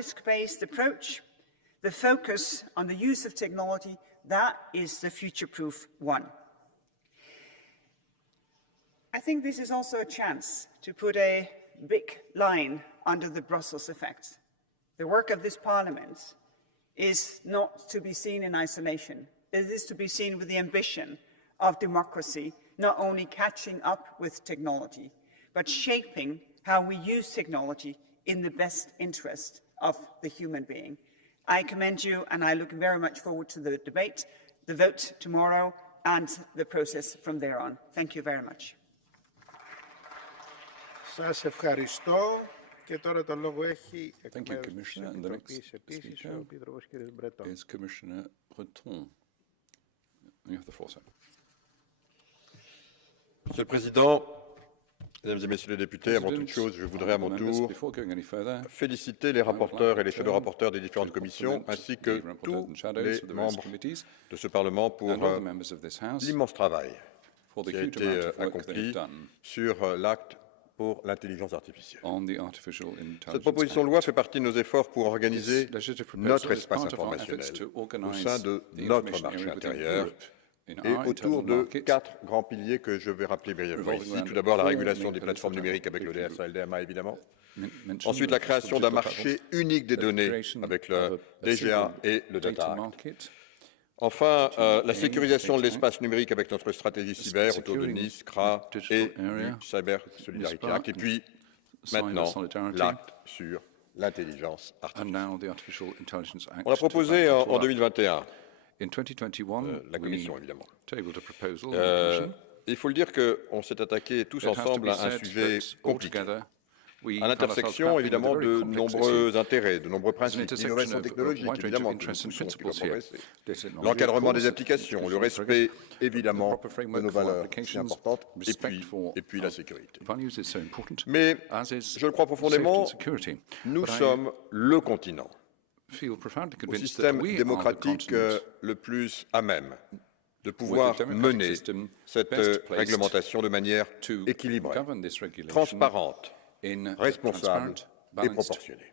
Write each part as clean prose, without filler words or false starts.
risk-based approach, the focus on the use of technology, that is the future-proof one. I think this is also a chance to put a big line under the Brussels effect. The work of this Parliament is not to be seen in isolation. It is to be seen with the ambition of democracy, not only catching up with technology, but shaping how we use technology in the best interest of the human being. I commend you, and I look very much forward to the debate, the vote tomorrow, and the process from there on. Thank you very much. Σας ευχαριστώ. Και τώρα το λόγο έχει εκ Thank you, μέρους της Commissioner. And the Επιτροπής next επίσης ο speaker Επίτροπος κ. Breton. is Commissioner Breton. You have the floor, sir. Monsieur le Président, Mesdames et Messieurs les députés, avant toute chose, je voudrais à mon tour féliciter les rapporteurs et les shadow rapporteurs des différentes commissions, ainsi que tous les membres de ce Parlement pour l'immense travail qui a été accompli sur l'acte pour l'intelligence artificielle. Cette proposition de loi fait partie de nos efforts pour organiser notre espace informationnel au sein de notre marché intérieur et autour de 4 grands piliers que je vais rappeler brièvement ici. Tout d'abord, la régulation des plateformes numériques avec le DSA et le DMA, évidemment. Ensuite, la création d'un marché unique des données avec le DGA et le Data Act. Enfin, la sécurisation de l'espace numérique avec notre stratégie cyber autour de Nice, CRA et du Cyber Solidarity Act. Et puis, maintenant, l'acte sur l'intelligence artificielle. On a proposé en 2021, la Commission évidemment. Il faut le dire qu'on s'est attaqué tous ensemble à un sujet compliqué, à l'intersection évidemment de nombreux intérêts, de nombreux principes, l'innovation technologique évidemment, l'encadrement des applications, le respect évidemment de nos valeurs si importantes, et puis la sécurité. Mais je le crois profondément, nous sommes le continent au système démocratique le plus à même de pouvoir mener cette réglementation de manière équilibrée, transparente, responsable et proportionnée.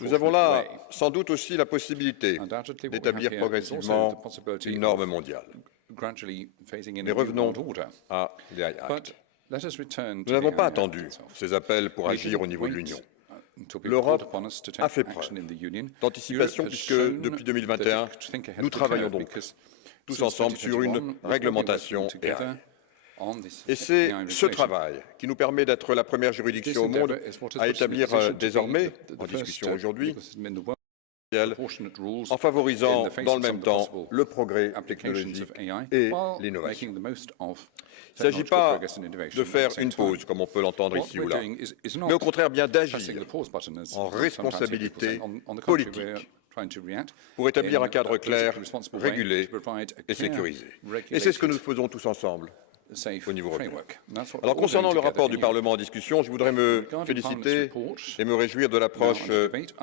Nous avons là sans doute aussi la possibilité d'établir progressivement une norme mondiale. Mais revenons à l'AI Act. Nous n'avons pas attendu ces appels pour agir au niveau de l'Union. L'Europe a fait preuve d'anticipation puisque depuis 2021, nous travaillons donc tous ensemble sur une réglementation AI. Et c'est ce travail qui nous permet d'être la première juridiction au monde à établir désormais, en discussion aujourd'hui, en favorisant dans le même temps le progrès technologique et l'innovation. Il ne s'agit pas de faire une pause, comme on peut l'entendre ici ou là, mais au contraire bien d'agir en responsabilité politique pour établir un cadre clair, régulé et sécurisé. Et c'est ce que nous faisons tous ensemble au niveau européen. Alors, concernant le rapport du Parlement en discussion, je voudrais me féliciter et me réjouir de l'approche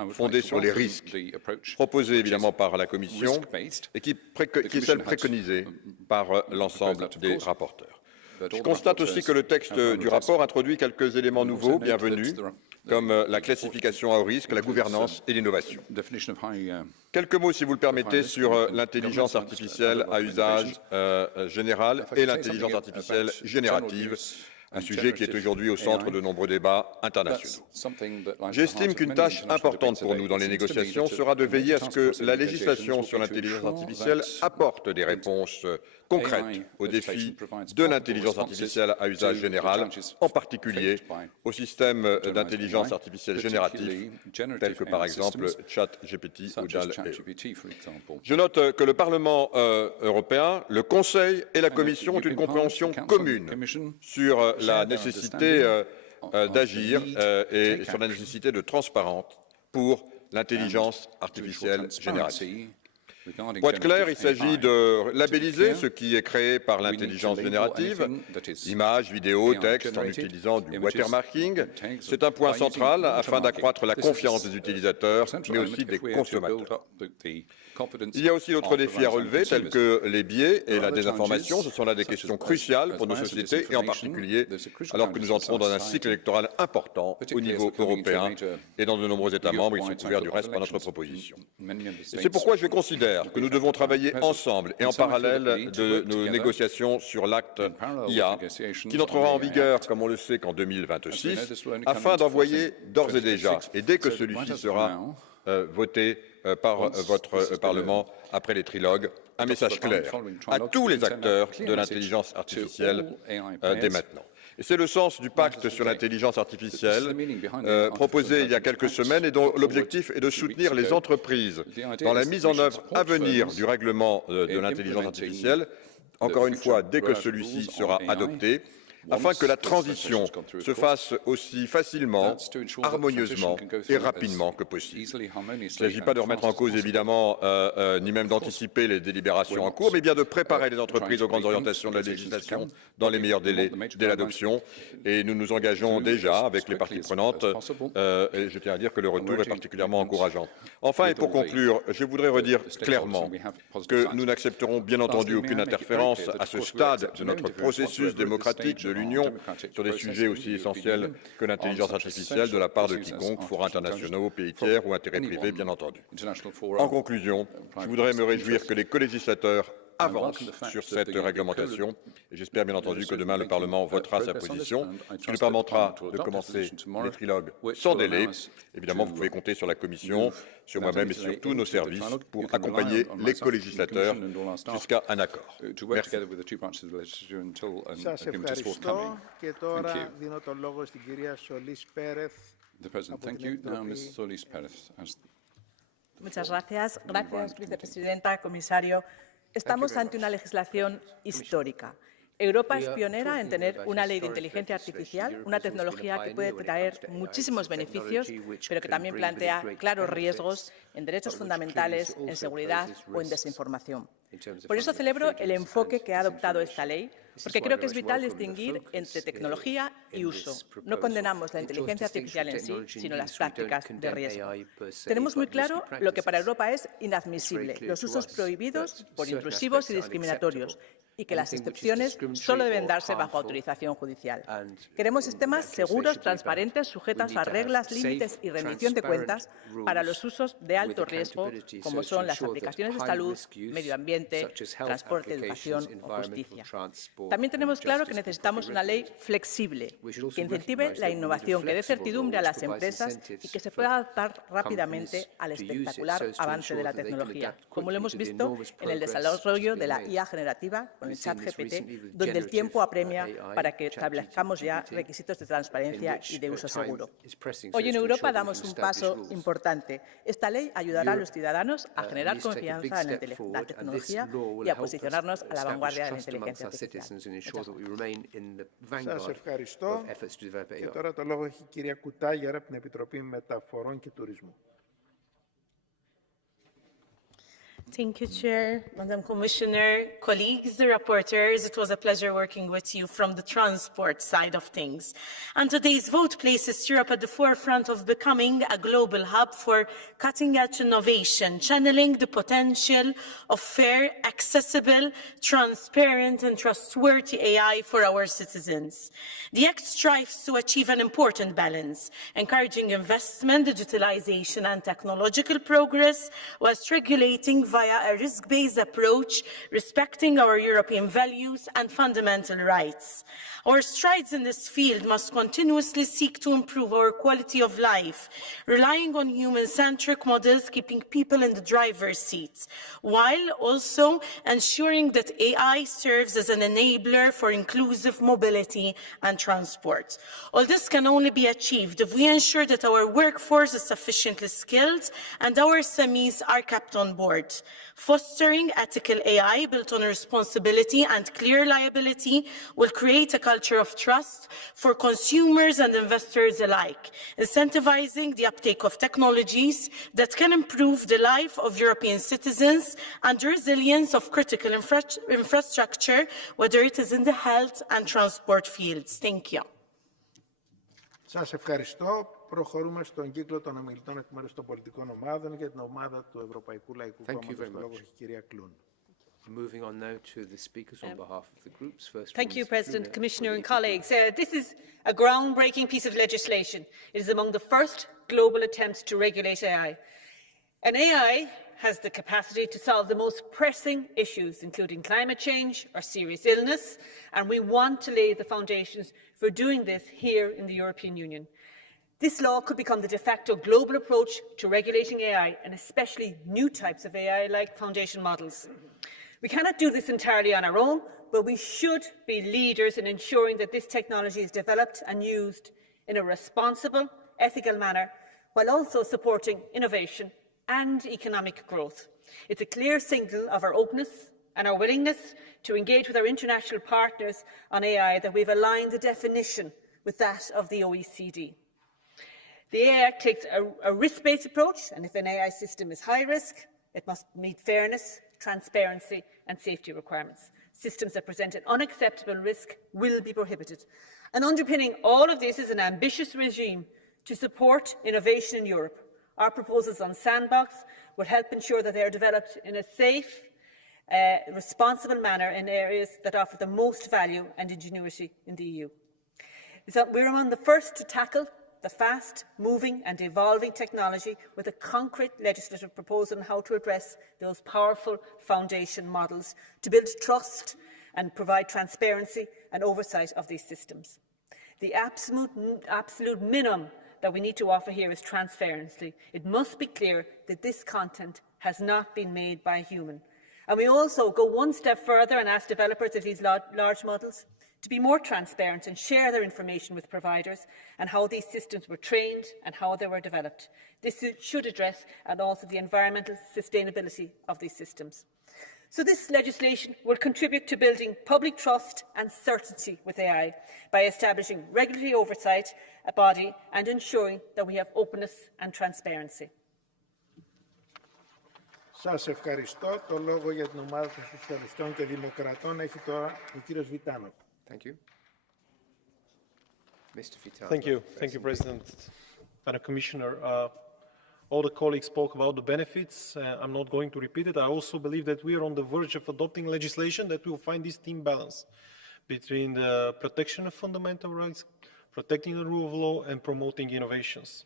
fondée sur les risques, proposée évidemment par la Commission et qui est celle préconisée par l'ensemble des rapporteurs. Je constate aussi que le texte du rapport introduit quelques éléments nouveaux, bienvenus, comme la classification à haut risque, la gouvernance et l'innovation. Quelques mots, si vous le permettez, sur l'intelligence artificielle à usage général et l'intelligence artificielle générative, un sujet qui est aujourd'hui au centre de nombreux débats internationaux. J'estime qu'une tâche importante pour nous dans les négociations sera de veiller à ce que la législation sur l'intelligence artificielle apporte des réponses concrètes aux défis de l'intelligence artificielle à usage général, en particulier au système d'intelligence artificielle générative, tels que par exemple ChatGPT ou DALL-E. Je note que le Parlement européen, le Conseil et la Commission ont une compréhension commune sur la nécessité d'agir et sur la nécessité de transparence pour l'intelligence artificielle générative. Pour être clair, il s'agit de labelliser ce qui est créé par l'intelligence générative, images, vidéos, textes, en utilisant du watermarking. C'est un point central afin d'accroître la confiance des utilisateurs, mais aussi des consommateurs. Il y a aussi d'autres défis à relever, tels que les biais et la désinformation. Ce sont là des questions cruciales pour nos sociétés, et en particulier alors que nous entrons dans un cycle électoral important au niveau européen et dans de nombreux États membres. Ils sont couverts du reste par notre proposition. Et c'est pourquoi je considère que nous devons travailler ensemble et en parallèle de nos négociations sur l'acte IA, qui n'entrera en vigueur, comme on le sait, qu'en 2026, afin d'envoyer d'ores et déjà, et dès que celui-ci sera voté par votre Parlement après les trilogues, un message clair à tous les acteurs de l'intelligence artificielle dès maintenant. Et c'est le sens du pacte sur l'intelligence artificielle proposé il y a quelques semaines et dont l'objectif est de soutenir les entreprises dans la mise en œuvre à venir du règlement de l'intelligence artificielle, encore une fois, dès que celui-ci sera adopté, afin que la transition se fasse aussi facilement, harmonieusement et rapidement que possible. Il ne s'agit pas de remettre en cause, évidemment, ni même d'anticiper les délibérations en cours, mais bien de préparer les entreprises aux grandes orientations de la législation dans les meilleurs délais dès l'adoption. Et nous nous engageons déjà avec les parties prenantes, et je tiens à dire que le retour est particulièrement encourageant. Enfin, et pour conclure, je voudrais redire clairement que nous n'accepterons bien entendu aucune interférence à ce stade de notre processus démocratique de l'Union sur des sujets aussi essentiels que l'intelligence artificielle de la part de quiconque, forums internationaux, pays tiers ou intérêts privés, bien entendu. En conclusion, je voudrais me réjouir que les colégislateurs avancent sur cette réglementation et j'espère bien entendu que demain le Parlement votera sa position, ce qui nous permettra de commencer les trilogues sans délai. Évidemment, vous pouvez compter sur la Commission, sur moi-même et sur tous nos services pour accompagner les colégislateurs jusqu'à un accord. Merci. Σας ευχαριστώ και τώρα δίνω το λόγο στην κυρία Σολής Πέρεθ. Muchas gracias. Gracias, vicepresidenta, comisario. Estamos ante una legislación histórica. Europa es pionera en tener una ley de inteligencia artificial, una tecnología que puede traer muchísimos beneficios, pero que también plantea claros riesgos en derechos fundamentales, en seguridad o en desinformación. Por eso celebro el enfoque que ha adoptado esta ley, porque creo que es vital distinguir entre tecnología y uso. No condenamos la inteligencia artificial en sí, sino las prácticas de riesgo. Tenemos muy claro lo que para Europa es inadmisible, los usos prohibidos por intrusivos y discriminatorios, y que las excepciones solo deben darse bajo autorización judicial. Queremos sistemas seguros, transparentes, sujetos a reglas, límites y rendición de cuentas para los usos de alto riesgo, como son las aplicaciones de salud, medio ambiente, transporte, educación o justicia. También tenemos claro que necesitamos una ley flexible, que incentive la innovación, que dé certidumbre a las empresas y que se pueda adaptar rápidamente al espectacular avance de la tecnología, como lo hemos visto en el desarrollo de la IA generativa, con el chat GPT, donde el tiempo apremia para que establezcamos ya requisitos de transparencia y de uso seguro. Hoy en Europa damos un paso importante. Esta ley ayudará a los ciudadanos a generar confianza en la tecnología y a posicionarnos a la vanguardia de la inteligencia artificial. Σας ευχαριστώ. Και τώρα το λόγο έχει η κυρία Κουτάγια από την Επιτροπή Μεταφορών και Τουρισμού. Thank you, Chair, Madam Commissioner, colleagues, the rapporteurs. It was a pleasure working with you from the transport side of things. And today's vote places Europe at the forefront of becoming a global hub for cutting-edge innovation, channeling the potential of fair, accessible, transparent and trustworthy AI for our citizens. The Act strives to achieve an important balance, encouraging investment, digitalization and technological progress, whilst regulating via a risk-based approach, respecting our European values and fundamental rights. Our strides in this field must continuously seek to improve our quality of life, relying on human-centric models, keeping people in the driver's seat, while also ensuring that AI serves as an enabler for inclusive mobility and transport. All this can only be achieved if we ensure that our workforce is sufficiently skilled and our SMEs are kept on board. Fostering ethical AI built on responsibility and clear liability will create a culture of trust for consumers and investors alike, incentivizing the uptake of technologies that can improve the life of European citizens and the resilience of critical infrastructure, whether it is in the health and transport fields. Thank you. Σας ευχαριστώ. Προχωρούμε στον κύκλο των ομιλητών εκ μέρους των πολιτικών ομάδων για την ομάδα του Ευρωπαϊκού Λαϊκού Κόμματος. Το λόγο έχει η κυρία Κλούν. Moving on now to the speakers on behalf of the groups. First, thank you, President, Commissioner and colleagues. This is a groundbreaking piece of legislation. It is among the first global attempts to regulate AI. And AI has the capacity to solve the most pressing issues, including climate change or serious illness, and we want to lay the foundations for doing this here in the European Union. This law could become the de facto global approach to regulating AI, and especially new types of AI like foundation models. We cannot do this entirely on our own, but we should be leaders in ensuring that this technology is developed and used in a responsible, ethical manner, while also supporting innovation and economic growth. It's a clear signal of our openness and our willingness to engage with our international partners on AI that we've aligned the definition with that of the OECD. The AI Act takes a risk-based approach, and if an AI system is high risk, it must meet fairness, transparency and safety requirements. Systems that present an unacceptable risk will be prohibited. And underpinning all of this is an ambitious regime to support innovation in Europe. Our proposals on Sandbox will help ensure that they are developed in a safe, responsible manner in areas that offer the most value and ingenuity in the EU. So we're among the first to tackle the fast-moving and evolving technology with a concrete legislative proposal on how to address those powerful foundation models to build trust and provide transparency and oversight of these systems. The absolute minimum that we need to offer here is transparency. It must be clear that this content has not been made by a human. And we also go one step further and ask developers of these large models to be more transparent and share their information with providers and how these systems were trained and how they were developed. This should address and also the environmental sustainability of these systems. So this legislation will contribute to building public trust and certainty with AI by establishing regulatory oversight, a body, and ensuring that we have openness and transparency. Σας ευχαριστώ. Το λόγο για την ομάδα των Σοσιαλιστών και Δημοκρατών έχει τώρα ο κύριος Βιτάνο. Thank you. Mr. Vital. Thank you, President. Madam Commissioner, all the colleagues spoke about the benefits. I'm not going to repeat it. I also believe that we are on the verge of adopting legislation that will find this team balance between the protection of fundamental rights, protecting the rule of law, and promoting innovations.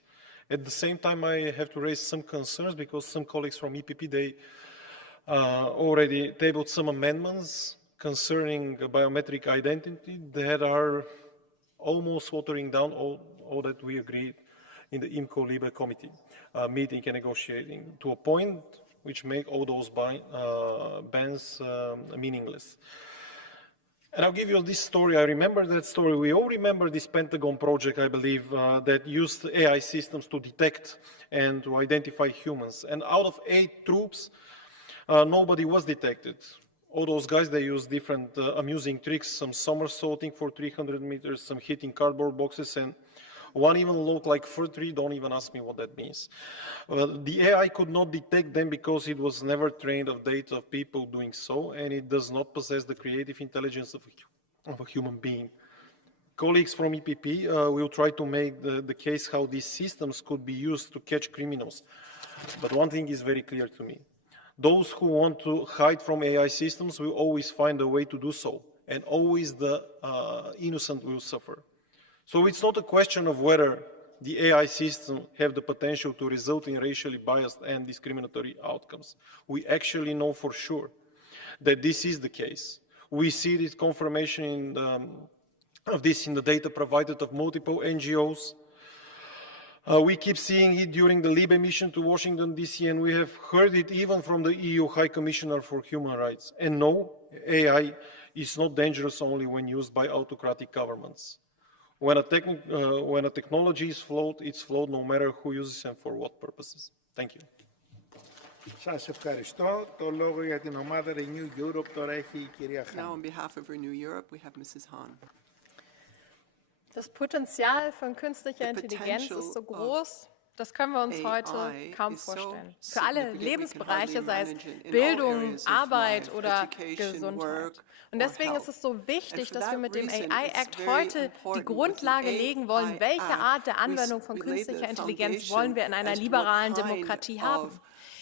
At the same time, I have to raise some concerns because some colleagues from EPP, they already tabled some amendments concerning biometric identity that are almost watering down all that we agreed in the IMCO-LIBE committee meeting and negotiating to a point which make all those bans meaningless. And I'll give you this story. I remember that story. We all remember this Pentagon project, I believe, that used AI systems to detect and to identify humans. And out of 8 troops, nobody was detected. All those guys, they use different amusing tricks, some somersaulting for 300 meters, some hitting cardboard boxes, and one even looked like fir tree. Don't even ask me what that means. The AI could not detect them because it was never trained of data of people doing so, and it does not possess the creative intelligence of a human being. Colleagues from EPP will try to make the case how these systems could be used to catch criminals. But one thing is very clear to me. Those who want to hide from AI systems will always find a way to do so, and always the innocent will suffer. So it's not a question of whether the AI system have the potential to result in racially biased and discriminatory outcomes. We actually know for sure that this is the case. We see this confirmation of this in the data provided of multiple NGOs. We keep seeing it during the LIBE mission to Washington, D.C., and we have heard it even from the EU High Commissioner for Human Rights. And no, AI is not dangerous only when used by autocratic governments. When a technology is flawed, it's flawed no matter who uses it and for what purposes. Thank you. Σας ευχαριστώ. Το λόγο για την ομάδα Renew Europe τώρα έχει η κυρία Χάν. Now on behalf of Renew Europe, we have Mrs. Hahn. Das Potenzial von künstlicher Intelligenz ist so groß, das können wir uns heute kaum vorstellen. Für alle Lebensbereiche, sei es Bildung, Arbeit oder Gesundheit. Und deswegen ist es so wichtig, dass wir mit dem AI Act heute die Grundlage legen wollen, welche Art der Anwendung von künstlicher Intelligenz wollen wir in einer liberalen Demokratie haben.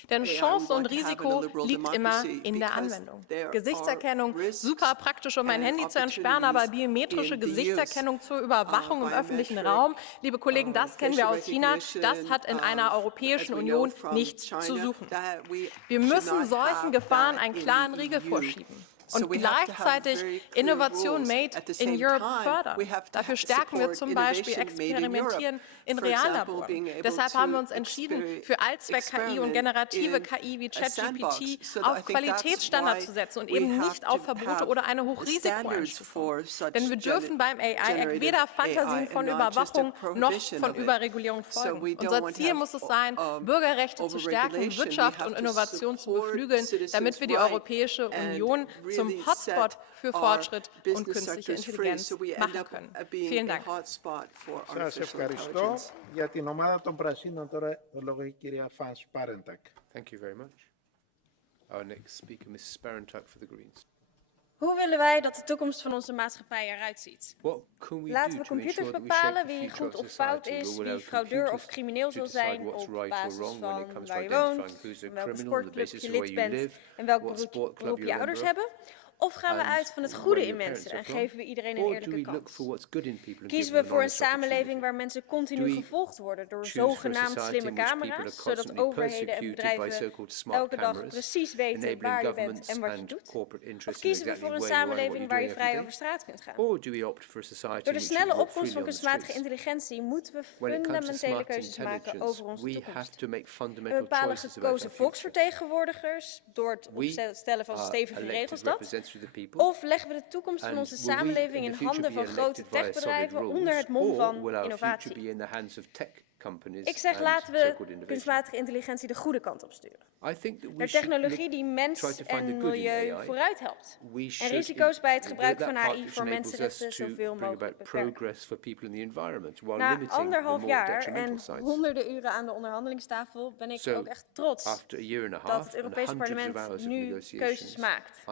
Denn Chance und Risiko liegt immer in der Anwendung. Gesichtserkennung, super praktisch, um mein Handy zu entsperren, aber biometrische Gesichtserkennung zur Überwachung im öffentlichen Raum, liebe Kollegen, das kennen wir aus China, das hat in einer Europäischen Union nichts zu suchen. Wir müssen solchen Gefahren einen klaren Riegel vorschieben. Und gleichzeitig Innovation made in Europe fördern. Dafür stärken wir zum Beispiel Experimentieren in Reallaboren. Deshalb haben wir uns entschieden, für Allzweck-KI und generative KI wie ChatGPT auf Qualitätsstandards zu setzen und eben nicht auf Verbote oder eine Hochrisikoeinstufung. Denn wir dürfen beim AI Act weder Fantasien von Überwachung noch von Überregulierung folgen. Unser Ziel muss es sein, Bürgerrechte zu stärken, Wirtschaft und Innovation zu beflügeln, damit wir die Europäische Union zum Hotspot für Fortschritt und künstliche Intelligenz machen können. Vielen Dank. Σας ευχαριστώ. Για την ομάδα των Πρασίνων τώρα το λόγο έχει η κυρία Φανς Πάρεντακ. Thank you very much. Our next speaker, Mrs. Sparentak for the Greens. Hoe willen wij dat de toekomst van onze maatschappij eruit ziet? Laten we computers bepalen wie goed of fout is, wie fraudeur of crimineel zal zijn op basis van waar je woont, welke sportclub je lid bent en welk beroep je ouders hebben? Of gaan we uit van het goede in mensen en geven we iedereen een eerlijke kans? Kiezen we voor een samenleving waar mensen continu gevolgd worden door zogenaamd slimme camera's, zodat overheden en bedrijven elke dag precies weten waar je bent en wat je doet? Of kiezen we voor een samenleving waar je vrij over straat kunt gaan? Door de snelle opkomst van kunstmatige intelligentie moeten we fundamentele keuzes maken over onze toekomst. We bepalen gekozen volksvertegenwoordigers door het opstellen van stevige regels dat. Of leggen we de toekomst van onze samenleving in handen van grote techbedrijven onder het mom van innovatie? Ik zeg, laten we kunstmatige intelligentie de goede kant op sturen. Naar technologie die mens en milieu vooruit helpt. En risico's bij het gebruik van AI voor mensenrechten zoveel mogelijk beperken. Na 1,5 jaar en honderden uren aan de onderhandelingstafel ben ik ook echt trots dat het Europees Parlement nu keuzes maakt.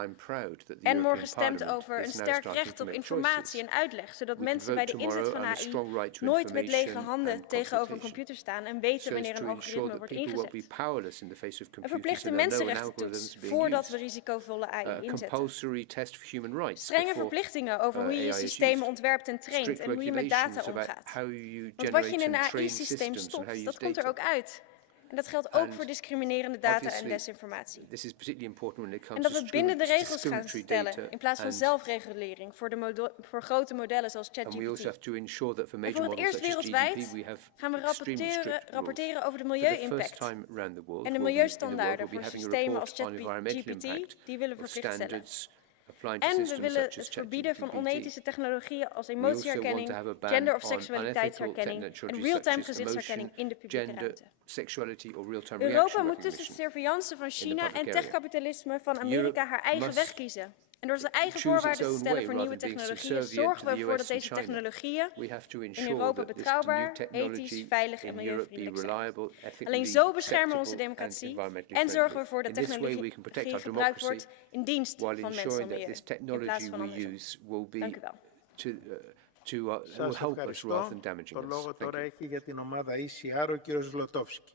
En morgen stemt over een sterk recht op informatie en uitleg, zodat mensen bij de inzet van AI nooit met lege handen tegenover een computer staan en weten wanneer een algoritme wordt ingezet. Een verplichte mensenrechtentoets voordat we risicovolle AI inzetten. Strenge verplichtingen over hoe je je systemen ontwerpt en traint en hoe je met data omgaat. Want wat je in een AI-systeem stopt, dat komt er ook uit. En dat geldt ook voor discriminerende data en desinformatie. En dat we bindende regels gaan stellen in plaats van zelfregulering voor grote modellen zoals ChatGPT. En voor het eerst wereldwijd gaan we rapporteren over de milieu-impact. En de milieustandaarden voor systemen als ChatGPT, die willen we verplicht stellen. En we willen het verbieden van onethische technologieën als emotieherkenning, gender- of seksualiteitsherkenning en real-time gezichtsherkenning in de publieke ruimte. Europa moet tussen surveillance van China en techkapitalisme van Amerika haar eigen weg kiezen. En door zijn eigen voorwaarden te stellen voor nieuwe technologieën zorgen we ervoor dat deze technologieën in Europa betrouwbaar, ethisch, veilig en milieuvriendelijk zijn. Alleen zo beschermen we onze democratie en zorgen we ervoor dat technologie gebruikt wordt in dienst van mensen en milieu, in plaats van andersom. Dank u wel. Σας ευχαριστώ. Το λόγο τώρα έχει για την ομάδα ECR ο κύριος Zlotowski.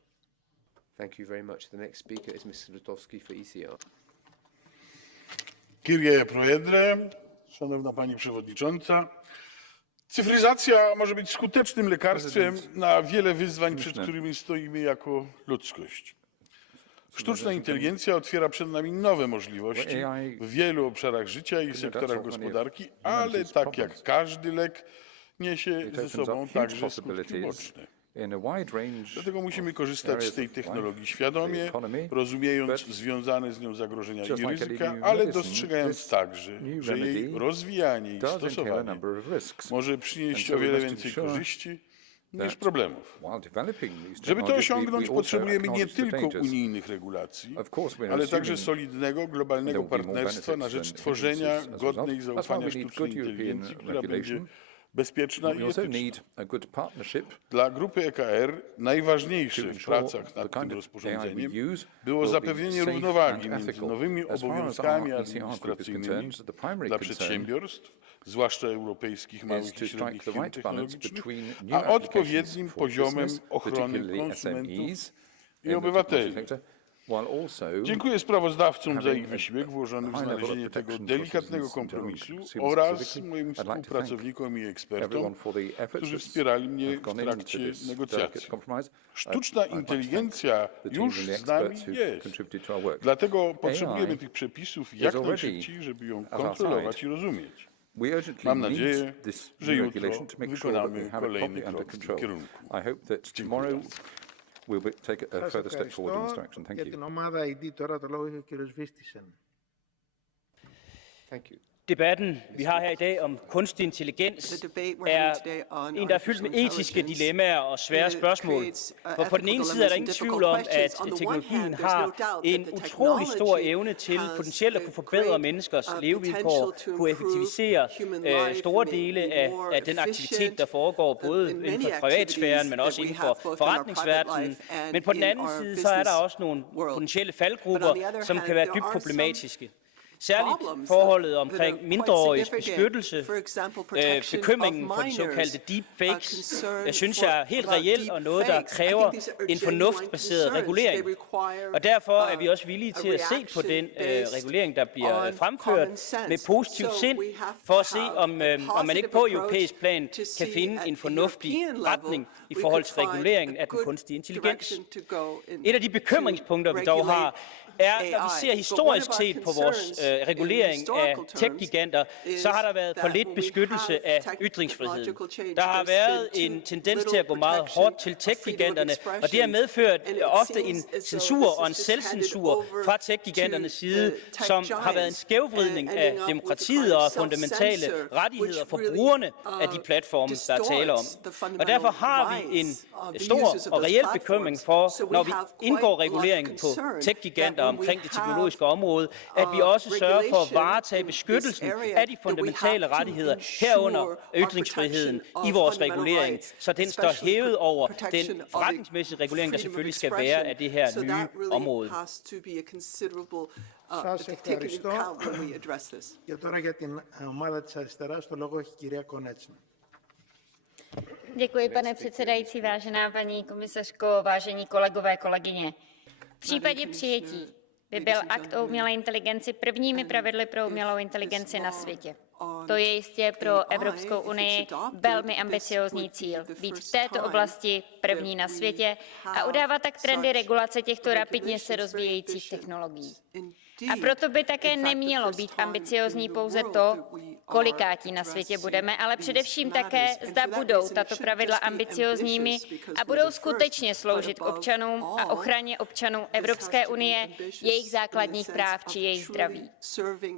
Thank you very much. The next speaker is Mr. Zlotowski for ECR. Κύριε Πρόεδρε, Szanowna Pani Przewodnicząca, cyfryzacja może być skutecznym lekarstwem na wiele wyzwań, przed którymi stoimy jako ludzkość. Sztuczna inteligencja otwiera przed nami nowe możliwości w wielu obszarach życia i sektorach gospodarki, ale tak jak każdy lek niesie ze sobą także skutki uboczne. Dlatego musimy korzystać z tej technologii świadomie, rozumiejąc związane z nią zagrożenia i ryzyka, ale dostrzegając także, że jej rozwijanie i stosowanie może przynieść o wiele więcej korzyści niż problemów. Żeby to osiągnąć, potrzebujemy nie tylko unijnych regulacji, ale także solidnego, globalnego partnerstwa na rzecz tworzenia godnej zaufania sztucznej inteligencji, która będzie bezpieczna i etyczna. Dla grupy EKR najważniejsze w pracach nad tym rozporządzeniem było zapewnienie równowagi między nowymi obowiązkami administracyjnymi dla przedsiębiorstw, zwłaszcza europejskich małych i średnich firm technologicznych, a odpowiednim poziomem ochrony konsumentów i obywateli. Dziękuję sprawozdawcom za ich wysiłek włożony w znalezienie tego delikatnego kompromisu oraz moim współpracownikom i ekspertom, którzy wspierali mnie w trakcie negocjacji. Sztuczna inteligencja już z nami jest, dlatego potrzebujemy tych przepisów jak najszybciej, żeby ją kontrolować i rozumieć. Mam nadzieję, że jutro wykonamy kolejny krok w tym kierunku. Dziękuję. We'll take a further step forward in this direction. Thank you. Debatten, vi har her i dag om kunstig intelligens, er en, der er fyldt med etiske dilemmaer og svære spørgsmål. For på den ene side er der ingen tvivl om, at teknologien har en utrolig stor evne til potentielt at kunne forbedre menneskers levevilkår, kunne effektivisere store dele af den aktivitet, der foregår både inden for privatsfæren, men også inden for forretningsverdenen. Men på den anden side, så er der også nogle potentielle faldgrupper, som kan være dybt problematiske. Særligt forholdet omkring mindreåriges beskyttelse, bekymringen for de såkaldte deepfakes, jeg synes jeg er helt reelt og noget, der kræver en fornuftsbaseret regulering. Og derfor er vi også villige til at se på den regulering, der bliver fremført med positivt sind, for at se, om man ikke på europæisk plan kan finde en fornuftig retning i forhold til reguleringen af den kunstige intelligens. Et af de bekymringspunkter, vi dog har, er, når vi ser historisk set på vores regulering af tech-giganter, så har der været for lidt beskyttelse af ytringsfriheden. Der har været en tendens til at gå meget hårdt til tech-giganterne, og det har medført ofte en censur og en selvcensur fra tech-giganternes side, som har været en skævvridning af demokratiet og fundamentale rettigheder for brugerne af de platforme, der er tale om. Og derfor har vi en stor og reel bekymring for, når vi indgår regulering på tech-giganter omkring det teknologiske område, at vi også sørger for at varetage beskyttelsen af de fundamentale rettigheder, herunder ytringsfriheden i vores regulering, så den står hævet over den forretningsmæssige regulering, der selvfølgelig skal være af det her nye område. Σας ευχαριστώ. Και τώρα για την ομάδα της αριστεράς το λόγο έχει η κυρία Konečná. Děkuji, pane předsedající, vážená paní komisařko, vážení kolegové, kolegyně. V případě přijetí by byl akt o umělé inteligenci prvními pravidly pro umělou inteligenci na světě. To je jistě pro Evropskou unii velmi ambiciózní cíl. Být v této oblasti první na světě a udávat tak trendy regulace těchto rapidně se rozvíjejících technologií. A proto by také nemělo být ambiciózní pouze to, kolikátí na světě budeme, ale především také, zda budou tato pravidla ambiciózními a budou skutečně sloužit k občanům a ochraně občanů Evropské unie, jejich základních práv či jejich zdraví.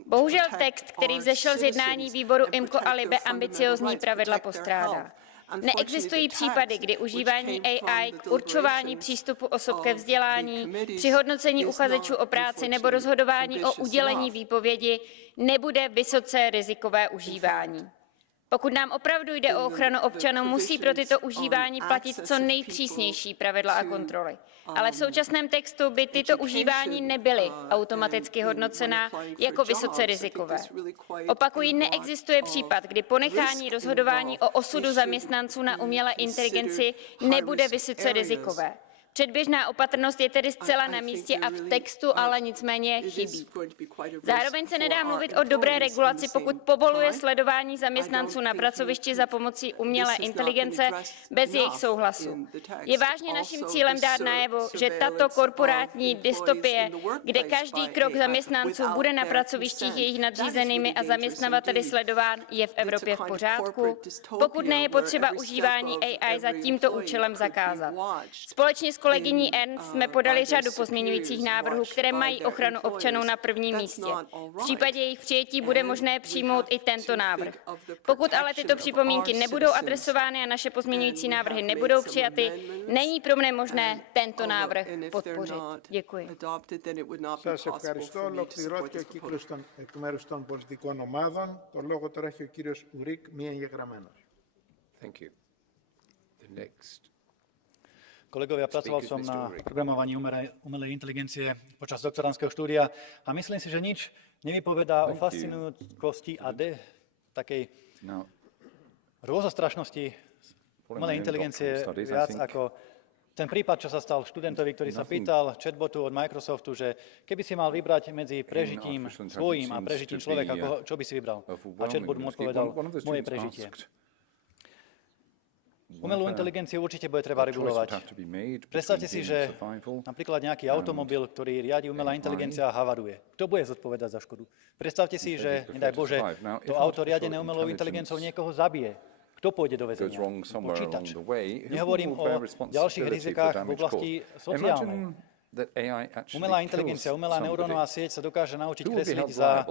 Bohužel text, který vzešel z jednání výboru IMCO a LIBE, ambiciózní pravidla postrádá. Neexistují případy, kdy užívání AI k určování přístupu osob ke vzdělání, při hodnocení uchazečů o práci nebo rozhodování o udělení výpovědi nebude vysoce rizikové užívání. Pokud nám opravdu jde o ochranu občanů, musí pro tyto užívání platit co nejpřísnější pravidla a kontroly. Ale v současném textu by tyto užívání nebyly automaticky hodnocená jako vysoce rizikové. Opakuji, neexistuje případ, kdy ponechání rozhodování o osudu zaměstnanců na umělé inteligenci nebude vysoce rizikové. Předběžná opatrnost je tedy zcela na místě a v textu ale nicméně chybí. Zároveň se nedá mluvit o dobré regulaci, pokud povoluje sledování zaměstnanců na pracovišti za pomocí umělé inteligence bez jejich souhlasu. Je vážně naším cílem dát najevo, že tato korporátní dystopie, kde každý krok zaměstnanců bude na pracovištích jejich nadřízenými a zaměstnavateli sledován, je v Evropě v pořádku? Pokud ne, je potřeba užívání AI za tímto účelem zakázat. Společně s kolegyní Ernst jsme podali řadu pozměňujících návrhů, které mají ochranu občanů na prvním místě. V případě jejich přijetí bude možné přijmout i tento návrh. Pokud ale tyto připomínky nebudou adresovány a naše pozměňující návrhy nebudou přijaty, není pro mne možné tento návrh podpořit. Děkuji. Σας ευχαριστώ. Ολοκληρώθηκε ο κύκλος εκ μέρους των πολιτικών ομάδων. Το λόγο τώρα έχει ο κύριος Ουρίκ, μη εγγεγραμμένος. Thank you. The next. Kolegovia, pracoval som na programovaní umelej inteligencie počas doktorandského štúdia a myslím si, že nič nevypovedá o fascinujúcosti a takej rôzostrašnosti umelej inteligencie viac ako ten prípad, čo sa stal študentovi, ktorý sa pýtal chatbotu od Microsoftu, že keby si mal vybrať medzi prežitím svojím a prežitím človeka, čo by si vybral? A chatbot mu odpovedal, moje prežitie. Umelú inteligenciu určite bude treba regulovať. Predstavte si, že napríklad nejaký automobil, ktorý riadi umelá inteligencia, havaruje. Kto bude zodpovedať za škodu? Predstavte si, že, nedaj Bože, to auto riadené umelou inteligenciou niekoho zabije. Kto pôjde do väzenia? Počítač. Nehovorím o ďalších rizikách v oblasti sociálnej. Umelá inteligencia, umelá neurónová sieť sa dokáže naučiť kresliť za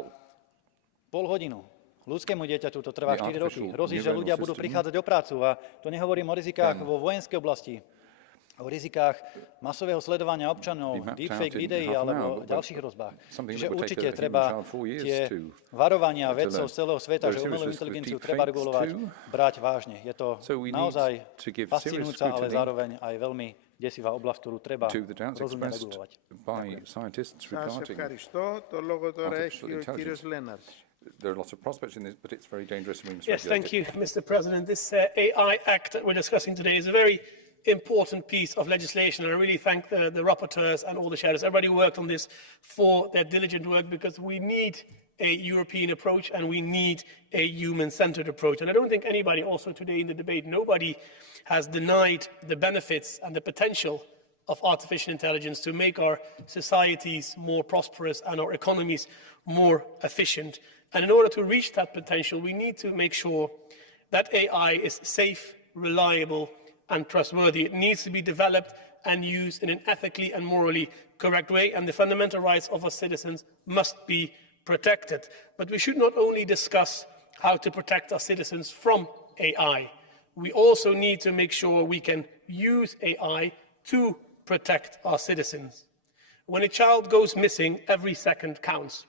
pol hodinu. Ľudskému dieťaťu to trvá 4 roky. Hrozí, že ľudia budú prichádzať o prácu. A to nehovorím o rizikách vo vojenskej oblasti, o rizikách masového sledovania občanov, deepfake videí alebo ďalších hrozbách. Čiže určite treba tie varovania vedcov z celého sveta, že umelú inteligenciu treba regulovať, brať vážne. Je to naozaj fascinujúca, ale zároveň aj veľmi desivá oblasť, ktorú treba rozumne regulovať. There are lots of prospects in this, but it's very dangerous. Yes, thank you, Mr. President. This AI Act that we're discussing today is a very important piece of legislation. And I really thank the rapporteurs and all the shadows. Everybody who worked on this for their diligent work, because we need a European approach and we need a human-centered approach. And I don't think anybody also today in the debate, nobody has denied the benefits and the potential of artificial intelligence to make our societies more prosperous and our economies more efficient. And in order to reach that potential, we need to make sure that AI is safe, reliable, and trustworthy. It needs to be developed and used in an ethically and morally correct way, and the fundamental rights of our citizens must be protected. But we should not only discuss how to protect our citizens from AI, we also need to make sure we can use AI to protect our citizens. When a child goes missing, every second counts.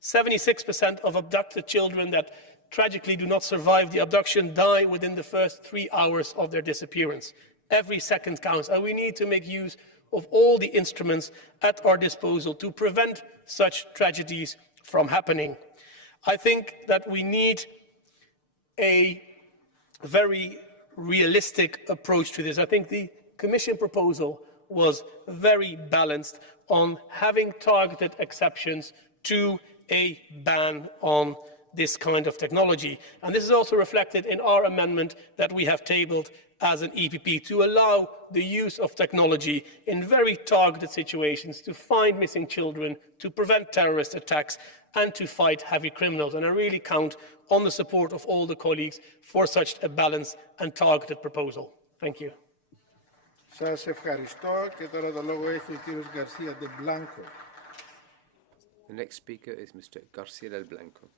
76% of abducted children that tragically do not survive the abduction die within the first 3 hours of their disappearance. Every second counts, and we need to make use of all the instruments at our disposal to prevent such tragedies from happening. I think that we need a very realistic approach to this. I think the Commission proposal was very balanced on having targeted exceptions to a ban on this kind of technology. And this is also reflected in our amendment that we have tabled as an EPP to allow the use of technology in very targeted situations to find missing children, to prevent terrorist attacks, and to fight heavy criminals. And I really count on the support of all the colleagues for such a balanced and targeted proposal. Thank you. Σας ευχαριστώ και τώρα το λόγο έχει ο κύριος Γκαρσία de Blanco. The next speaker is Mr. García del Blanco.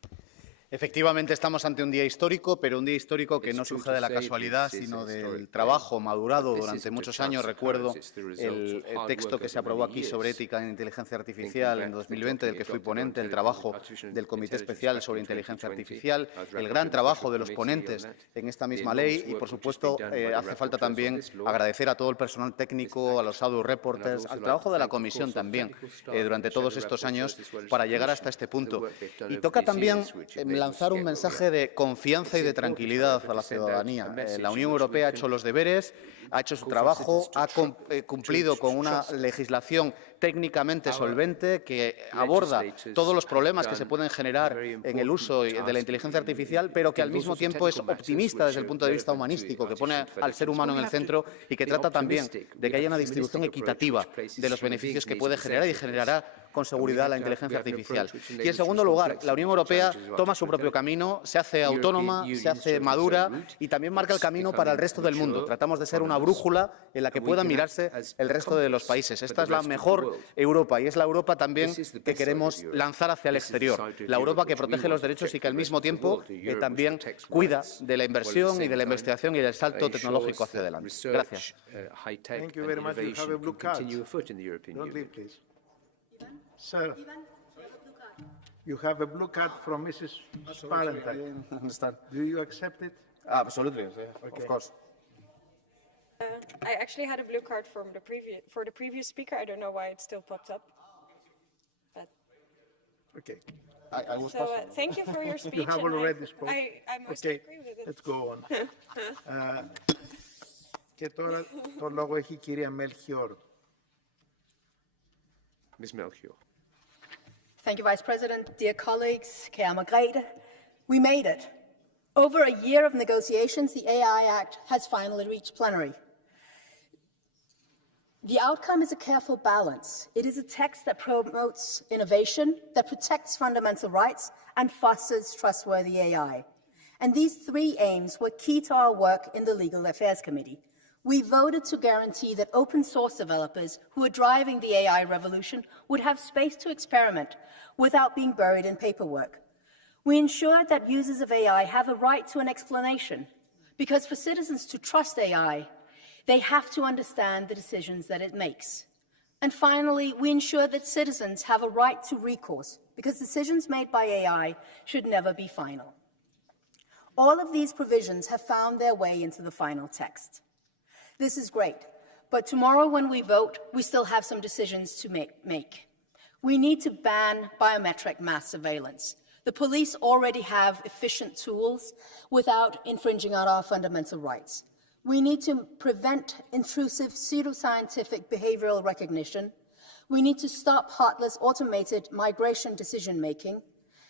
Efectivamente, estamos ante un día histórico, pero un día histórico que no surge de la casualidad, sino del trabajo madurado durante muchos años. Recuerdo el texto que se aprobó aquí sobre ética en inteligencia artificial en 2020, del que fui ponente, el trabajo del Comité Especial sobre Inteligencia Artificial, el gran trabajo de los ponentes en esta misma ley y, por supuesto, hace falta también agradecer a todo el personal técnico, a los Rapporteurs, al trabajo de la Comisión también durante todos estos años para llegar hasta este punto. Y toca también lanzar un mensaje de confianza y de tranquilidad a la ciudadanía. La Unión Europea ha hecho los deberes, ha hecho su trabajo, ha cumplido con una legislación técnicamente solvente que aborda todos los problemas que se pueden generar en el uso de la inteligencia artificial, pero que al mismo tiempo es optimista desde el punto de vista humanístico, que pone al ser humano en el centro y que trata también de que haya una distribución equitativa de los beneficios que puede generar y generará con seguridad la inteligencia artificial. Y en segundo lugar, la Unión Europea toma su propio camino, se hace autónoma, se hace madura y también marca el camino para el resto del mundo. Tratamos de ser una brújula en la que puedan mirarse el resto de los países. Esta es la mejor Europa y es la Europa también que queremos lanzar hacia el exterior. La Europa que protege los derechos y que al mismo tiempo también cuida de la inversión y de la investigación y del salto tecnológico hacia adelante. Gracias. Thank you very much. You have a blue card. Don't leave, please. Sir, you have a blue card from Mrs. Sparentak. Do you accept it? Absolutely, Okay. of course. I actually had a blue card for the previous speaker. I don't know why it still popped up. But Okay. I was so thank you for your speech. You have already spoken. I mostly Okay, agree with it. let's go on. Και τώρα το λόγο έχει η κυρία Melchior. Ms. Melchior. Thank you, Vice President. Dear colleagues, Kære Margrethe, we made it. Over a year of negotiations, the AI Act has finally reached plenary. The outcome is a careful balance. It is a text that promotes innovation, that protects fundamental rights, and fosters trustworthy AI. And these three aims were key to our work in the Legal Affairs Committee. We voted to guarantee that open source developers who are driving the AI revolution would have space to experiment without being buried in paperwork. We ensured that users of AI have a right to an explanation, because for citizens to trust AI, they have to understand the decisions that it makes. And finally, we ensure that citizens have a right to recourse, because decisions made by AI should never be final. All of these provisions have found their way into the final text. This is great, but tomorrow when we vote, we still have some decisions to make. We need to ban biometric mass surveillance. The police already have efficient tools without infringing on our fundamental rights. We need to prevent intrusive pseudoscientific behavioral recognition. We need to stop heartless automated migration decision-making.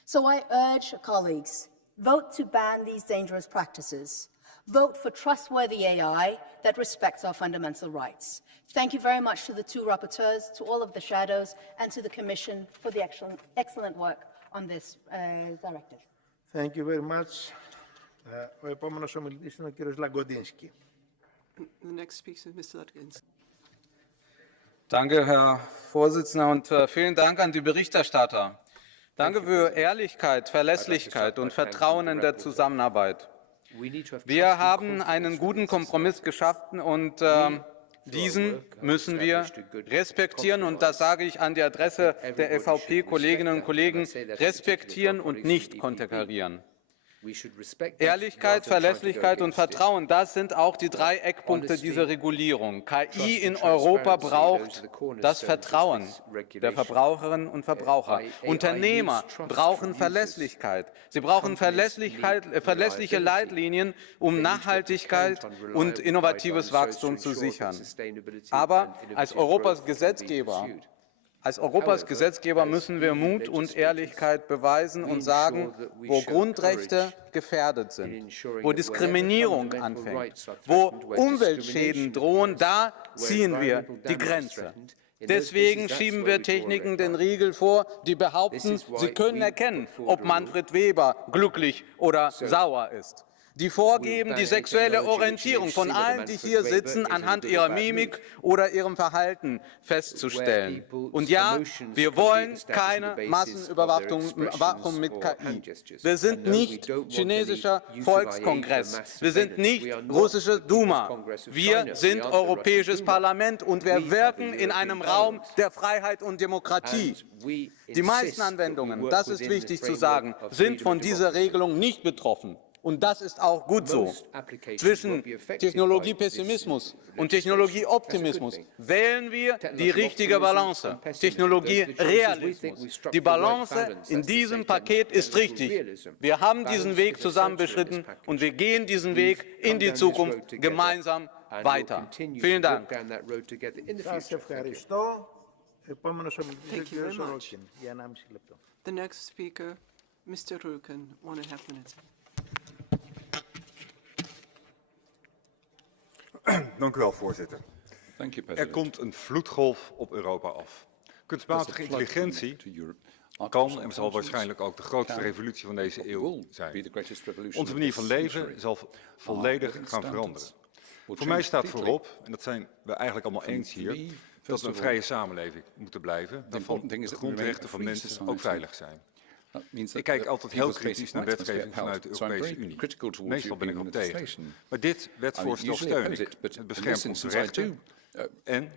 So I urge colleagues, vote to ban these dangerous practices. Vote for trustworthy AI that respects our fundamental rights. Thank you very much to the two rapporteurs, to all of the shadows, and to the Commission for the excellent work on this directive. Thank you very much. Ο επόμενος ομιλητής είναι ο κύριος Λαγκοντίνσκι. The next speaker is Mr. Latgens. Danke, Herr Vorsitzender, und vielen Dank an die Berichterstatter. Danke für Ehrlichkeit, Verlässlichkeit und Vertrauen in der Zusammenarbeit. Wir haben einen guten Kompromiss geschaffen und diesen müssen wir respektieren, und das sage ich an die Adresse der EVP-Kolleginnen und Kollegen, respektieren und nicht konterkarieren. Ehrlichkeit, Verlässlichkeit und Vertrauen, das sind auch die drei Eckpunkte dieser Regulierung. KI in Europa braucht das Vertrauen der Verbraucherinnen und Verbraucher. Unternehmer brauchen Verlässlichkeit. Sie brauchen verlässliche Leitlinien, um Nachhaltigkeit und innovatives Wachstum zu sichern. Aber als Europas Gesetzgeber müssen wir Mut und Ehrlichkeit beweisen und sagen, wo Grundrechte gefährdet sind, wo Diskriminierung anfängt, wo Umweltschäden drohen, da ziehen wir die Grenze. Deswegen schieben wir Techniken den Riegel vor, die behaupten, sie können erkennen, ob Manfred Weber glücklich oder sauer ist. Die vorgeben, die sexuelle Orientierung von allen, die hier sitzen, anhand ihrer Mimik oder ihrem Verhalten festzustellen. Und ja, wir wollen keine Massenüberwachung mit KI. Wir sind nicht chinesischer Volkskongress. Wir sind nicht russische Duma. Wir sind Europäisches Parlament und wir wirken in einem Raum der Freiheit und Demokratie. Die meisten Anwendungen, das ist wichtig zu sagen, sind von dieser Regelung nicht betroffen. Und das ist auch gut so. Zwischen Technologiepessimismus und Technologieoptimismus wählen wir die richtige Balance. Technologierealismus. Die Balance in diesem Paket ist richtig. Wir haben diesen Weg zusammen beschritten und wir gehen diesen Weg in die Zukunft gemeinsam weiter. Vielen Dank. The next speaker, Mr. Ruken, 1.5 minutes. Dank u wel, voorzitter. Er komt een vloedgolf op Europa af. Kunstmatige intelligentie kan en zal waarschijnlijk ook de grootste revolutie van deze eeuw zijn. Onze manier van leven zal volledig gaan veranderen. Voor mij staat voorop, en dat zijn we eigenlijk allemaal eens hier, dat we een vrije samenleving moeten blijven, waarvan de grondrechten van mensen ook veilig zijn. Ik kijk altijd heel kritisch naar wetgeving vanuit de Europese Unie. Meestal ben ik er tegen. Maar dit wetsvoorstel steun ik. Het beschermt onze rechten. En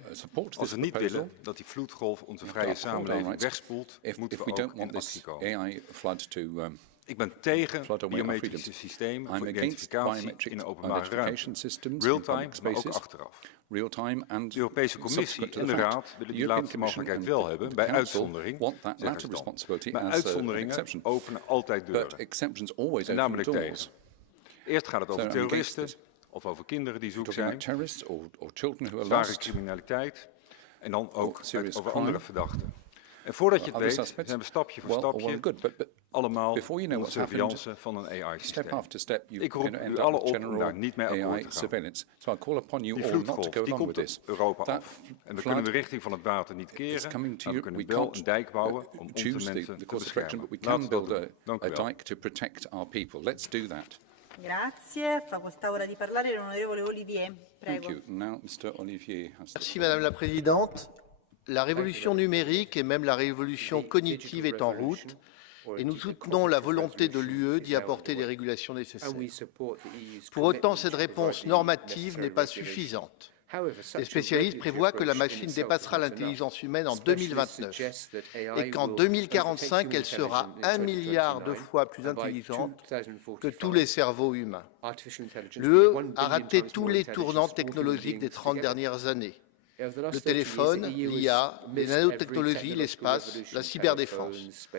als we niet willen dat die vloedgolf onze vrije samenleving wegspoelt, moeten we ook in actie komen. Ik ben tegen biometrische systemen voor identificatie in de openbare ruimte. Real-time, maar ook achteraf. De Europese Commissie en de Raad willen die laatste mogelijkheid wel hebben, bij uitzondering, zeggen ze dan. Maar uitzonderingen openen altijd deuren. En daar ben ik tegen. Eerst gaat het over terroristen, of over kinderen die zoek zijn, zware criminaliteit, en dan ook over andere verdachten. En voordat je het weet, zijn we stapje voor stapje allemaal onder surveillance van een AI-systeem. Ik roep u alle op om daar niet mee akkoord te gaan. Die vloedgolf, die komt op Europa af. En we kunnen de richting van het water niet keren, maar we kunnen wel een dijk bouwen om onze mensen te beschermen. Laten we dat doen. Dank u wel. Grazie. Facoltà ora di parlare l'onorevole Olivier. Prego. Merci Madame la Présidente. La révolution numérique et même la révolution cognitive est en route et nous soutenons la volonté de l'UE d'y apporter des régulations nécessaires. Pour autant, cette réponse normative n'est pas suffisante. Les spécialistes prévoient que la machine dépassera l'intelligence humaine en 2029 et qu'en 2045, elle sera 1 milliard de fois plus intelligente que tous les cerveaux humains. L'UE a raté tous les tournants technologiques des 30 dernières années. Le téléphone, l'IA, les nanotechnologies, l'espace, la cyberdéfense.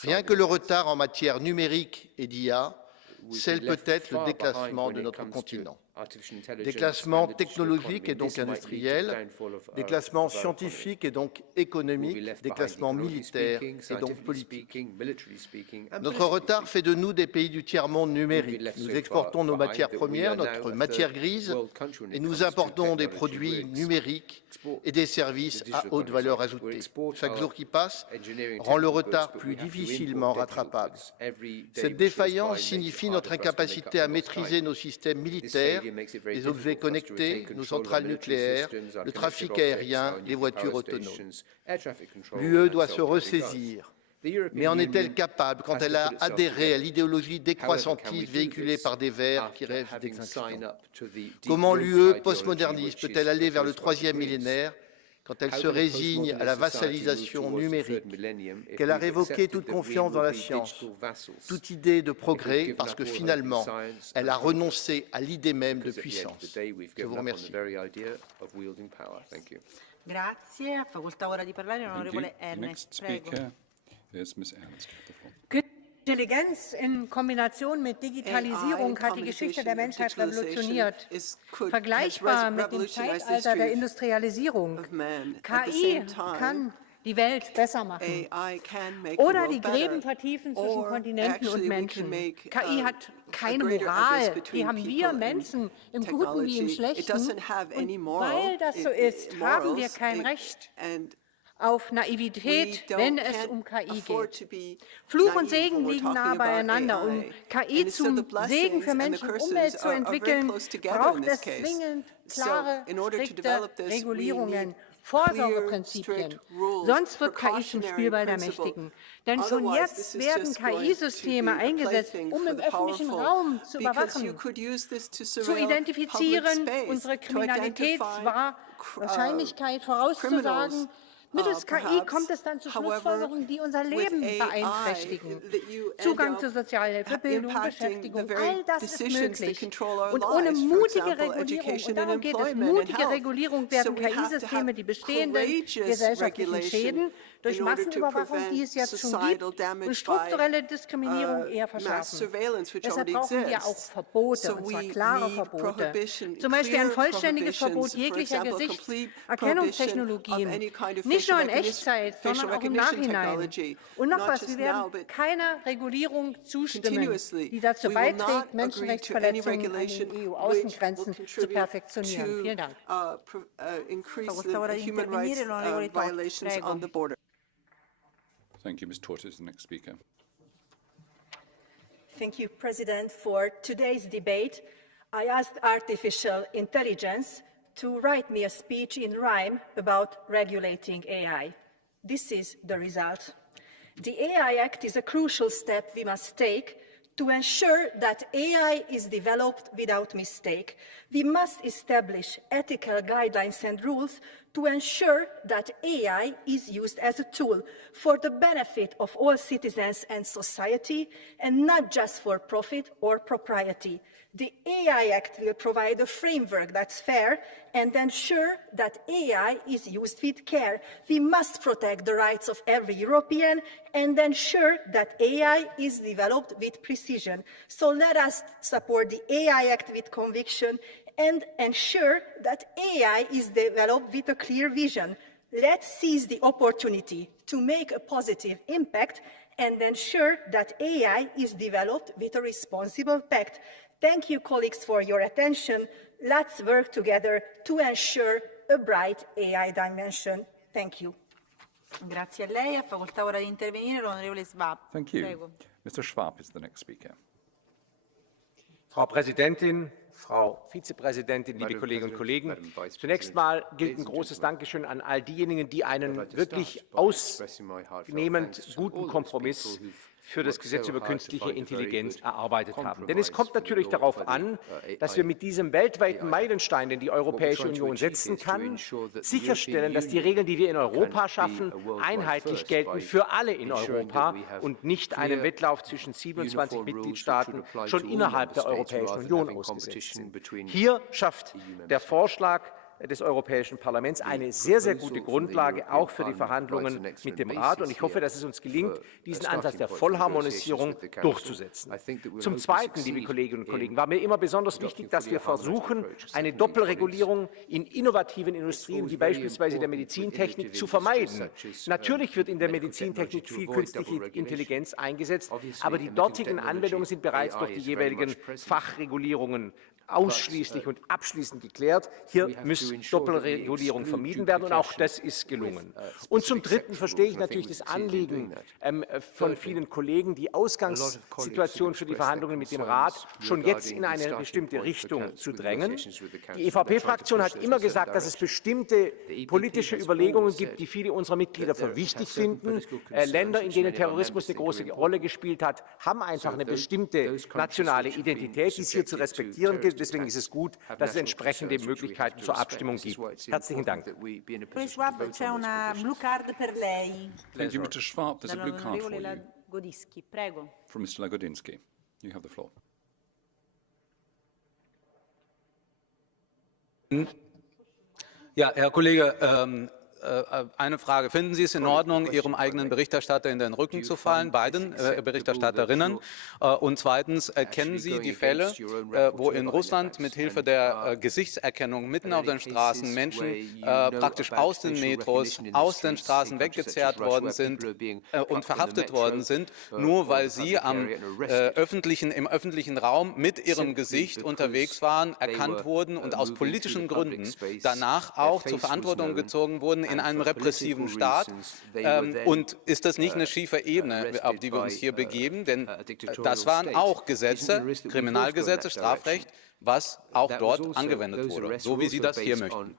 Rien que le retard en matière numérique et d'IA scelle peut-être le déclassement de notre continent. Déclassement technologique et donc industriel, déclassement scientifique et donc économique, déclassement militaire et donc politique. Notre retard fait de nous des pays du tiers-monde numérique. Nous exportons nos matières premières, notre matière grise, et nous importons des produits numériques et des services à haute valeur ajoutée. Chaque jour qui passe rend le retard plus difficilement rattrapable. Cette défaillance signifie notre incapacité à maîtriser nos systèmes militaires, les objets connectés, nos centrales nucléaires, le trafic aérien, les voitures autonomes. L'UE doit se ressaisir. Mais en est-elle capable quand elle a adhéré à l'idéologie décroissantiste véhiculée par des Verts qui rêvent d'extinction? Comment l'UE postmoderniste peut-elle aller vers le 3e millénaire quand elle se résigne à la vassalisation numérique, qu'elle a révoqué toute confiance dans la science, toute idée de progrès, parce que finalement, elle a renoncé à l'idée même de puissance. Je vous remercie. Grazie. Facoltà ora di parlare l'onorevole Ernest. Prego. Intelligenz in Kombination mit Digitalisierung hat die Geschichte der Menschheit revolutioniert. Vergleichbar mit dem Zeitalter der Industrialisierung. KI kann die Welt besser machen oder die Gräben vertiefen zwischen Kontinenten und Menschen. KI hat keine Moral, die haben wir Menschen im Guten wie im Schlechten. Und weil das so ist, haben wir kein Recht auf Naivität, wenn es um KI geht. Fluch und Segen liegen nah beieinander. Um KI zum Segen für Menschen und Umwelt zu entwickeln, braucht es zwingend klare, strikte Regulierungen, Vorsorgeprinzipien. Sonst wird KI zum Spielball der Mächtigen. Denn schon jetzt werden KI-Systeme eingesetzt, um im öffentlichen Raum zu überwachen, zu identifizieren, unsere Kriminalitätswahrscheinlichkeit vorauszusagen. Mittels KI kommt es dann zu Schlussfolgerungen, die unser Leben beeinträchtigen. Zugang zu Sozialhilfe, Bildung, Beschäftigung, all das ist möglich. Und ohne mutige Regulierung, und darum geht es, mutige Regulierung werden KI-Systeme die bestehenden gesellschaftlichen Schäden durch Massenüberwachung, die es jetzt schon gibt, und strukturelle Diskriminierung eher verschärfen. Deshalb brauchen wir auch Verbote, und zwar klare Verbote. Zum Beispiel ein vollständiges Verbot jeglicher Gesichtserkennungstechnologien, nicht nur in Echtzeit, sondern auch im Nachhinein. Und noch was, wir werden keiner Regulierung zustimmen, die dazu beiträgt, Menschenrechtsverletzungen an den EU-Außengrenzen zu perfektionieren. Vielen Dank. Thank you. Ms. Tortes is the next speaker. Thank you, President. For today's debate, I asked artificial intelligence to write me a speech in rhyme about regulating AI. This is the result. The AI Act is a crucial step we must take to ensure that AI is developed without mistake. We must establish ethical guidelines and rules to ensure that AI is used as a tool for the benefit of all citizens and society, and not just for profit or propriety. The AI Act will provide a framework that's fair and ensure that AI is used with care. We must protect the rights of every European and ensure that AI is developed with precision. So let us support the AI Act with conviction and ensure that AI is developed with a clear vision. Let's seize the opportunity to make a positive impact and ensure that AI is developed with a responsible pact. Thank you, colleagues, for your attention. Let's work together to ensure a bright AI dimension. Thank you. Grazie a lei. Ha facoltà ora di intervenire l'onorevole Schwab. Thank you. Prego. Mr. Schwab is the next speaker. Frau Präsidentin, Frau Vizepräsidentin, liebe Kolleginnen und Kollegen! Zunächst mal gilt ein großes Dankeschön an all diejenigen, die einen wirklich ausnehmend guten Kompromiss für das Gesetz über künstliche Intelligenz erarbeitet haben. Denn es kommt natürlich darauf an, dass wir mit diesem weltweiten Meilenstein, den die Europäische Union setzen kann, sicherstellen, dass die Regeln, die wir in Europa schaffen, einheitlich gelten für alle in Europa und nicht einem Wettlauf zwischen 27 Mitgliedstaaten schon innerhalb der Europäischen Union ausgesetzt sind. Hier schafft der Vorschlag des Europäischen Parlaments eine sehr, sehr gute Grundlage auch für die Verhandlungen mit dem Rat. Und ich hoffe, dass es uns gelingt, diesen Ansatz der Vollharmonisierung durchzusetzen. Zum Zweiten, liebe Kolleginnen und Kollegen, war mir immer besonders wichtig, dass wir versuchen, eine Doppelregulierung in innovativen Industrien, wie beispielsweise der Medizintechnik, zu vermeiden. Natürlich wird in der Medizintechnik viel künstliche Intelligenz eingesetzt, aber die dortigen Anwendungen sind bereits durch die jeweiligen Fachregulierungen ausschließlich und abschließend geklärt. Hier muss Doppelregulierung vermieden werden, und auch das ist gelungen. Und zum Dritten verstehe ich natürlich das Anliegen von vielen Kollegen, die Ausgangssituation für die Verhandlungen mit dem Rat schon jetzt in eine bestimmte Richtung zu drängen. Die EVP-Fraktion hat immer gesagt, dass es bestimmte politische Überlegungen gibt, die viele unserer Mitglieder für wichtig finden. Länder, in denen Terrorismus eine große Rolle gespielt hat, haben einfach eine bestimmte nationale Identität, die es hier zu respektieren gilt. Deswegen ist es gut, dass es entsprechende Möglichkeiten zur Abstimmung gibt. Herzlichen Dank. Onorevole Schwab, c'è una blue card per lei. Thank you, Mr. Schwab. There's a blue card for you. Lagodinsky, prego. From Mr. Lagodinsky. You have the floor. Ja, Herr Kollege, eine Frage. Finden Sie es in Ordnung, Ihrem eigenen Berichterstatter in den Rücken zu fallen, beiden Berichterstatterinnen? Und zweitens, kennen Sie die Fälle, wo in Russland mit Hilfe der Gesichtserkennung mitten auf den Straßen Menschen praktisch aus den Metros, aus den Straßen weggezerrt worden sind und verhaftet worden sind, nur weil sie im öffentlichen Raum mit ihrem Gesicht unterwegs waren, erkannt wurden und aus politischen Gründen danach auch zur Verantwortung gezogen wurden in einem repressiven Staat? Und ist das nicht eine schiefe Ebene, auf die wir uns hier begeben? Denn das waren auch Gesetze, Kriminalgesetze, Strafrecht, was auch dort angewendet wurde, so wie Sie das hier möchten.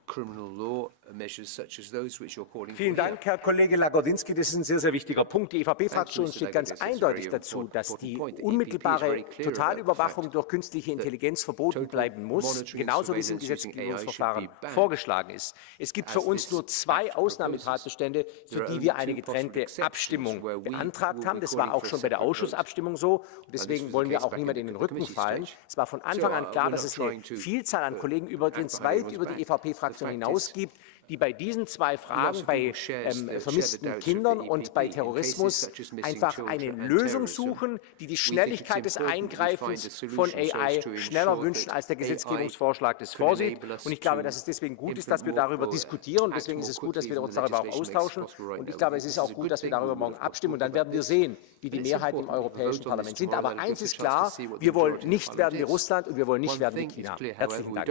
Vielen Dank, Herr Kollege Lagodinsky. Das ist ein sehr, sehr wichtiger Punkt. Die EVP-Fraktion steht ganz eindeutig dazu, dass die unmittelbare Totalüberwachung durch künstliche Intelligenz verboten bleiben muss, genauso wie es im Gesetzgebungsverfahren vorgeschlagen ist. Es gibt für uns nur 2 Ausnahmetatbestände, für die wir eine getrennte Abstimmung beantragt haben. Das war auch schon bei der Ausschussabstimmung so. Und deswegen wollen wir auch niemand in den Rücken fallen. Es war von Anfang an klar, dass es eine Vielzahl an Kollegen übrigens weit über die EVP-Fraktion hinaus gibt, die bei diesen 2 Fragen, bei vermissten Kindern und bei Terrorismus, einfach eine Lösung suchen, die die Schnelligkeit des Eingreifens von AI schneller wünschen, als der Gesetzgebungsvorschlag das vorsieht. Und ich glaube, dass es deswegen gut ist, dass wir darüber diskutieren. Und deswegen ist es gut, dass wir uns darüber auch austauschen. Und ich glaube, es ist auch gut, dass wir darüber morgen abstimmen. Und dann werden wir sehen, wie die Mehrheiten im Europäischen Parlament sind. Aber eins ist klar, wir wollen nicht werden wie Russland und wir wollen nicht werden wie China. Herzlichen Dank.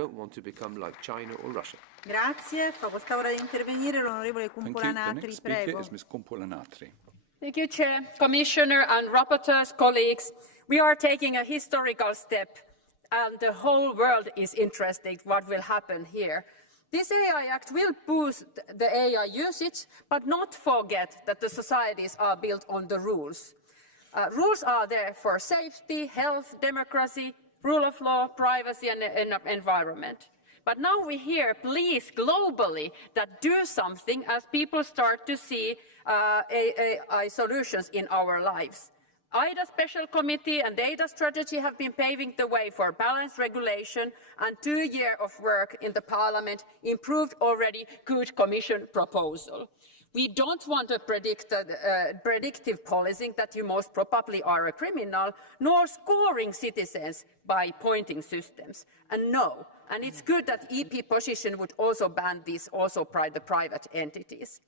Grazie. Facoltà ora di intervenire l'onorevole Kumpula-Natri, prego. Is Ms. Kumpula-Natri. Thank you, Chair, Commissioner and Rapporteurs, colleagues. We are taking a historical step and the whole world is interested in what will happen here. This AI Act will boost the AI usage, but not forget that the societies are built on the rules. Rules are there for safety, health, democracy, rule of law, privacy and environment. But now we hear pleas globally that do something as people start to see AI solutions in our lives. IDA Special Committee and Data Strategy have been paving the way for balanced regulation, and 2 years of work in the Parliament improved already good Commission proposal. We don't want a predictive policing that you most probably are a criminal, nor scoring citizens by pointing systems. And no, and it's good that EP position would also ban this also by the private entities.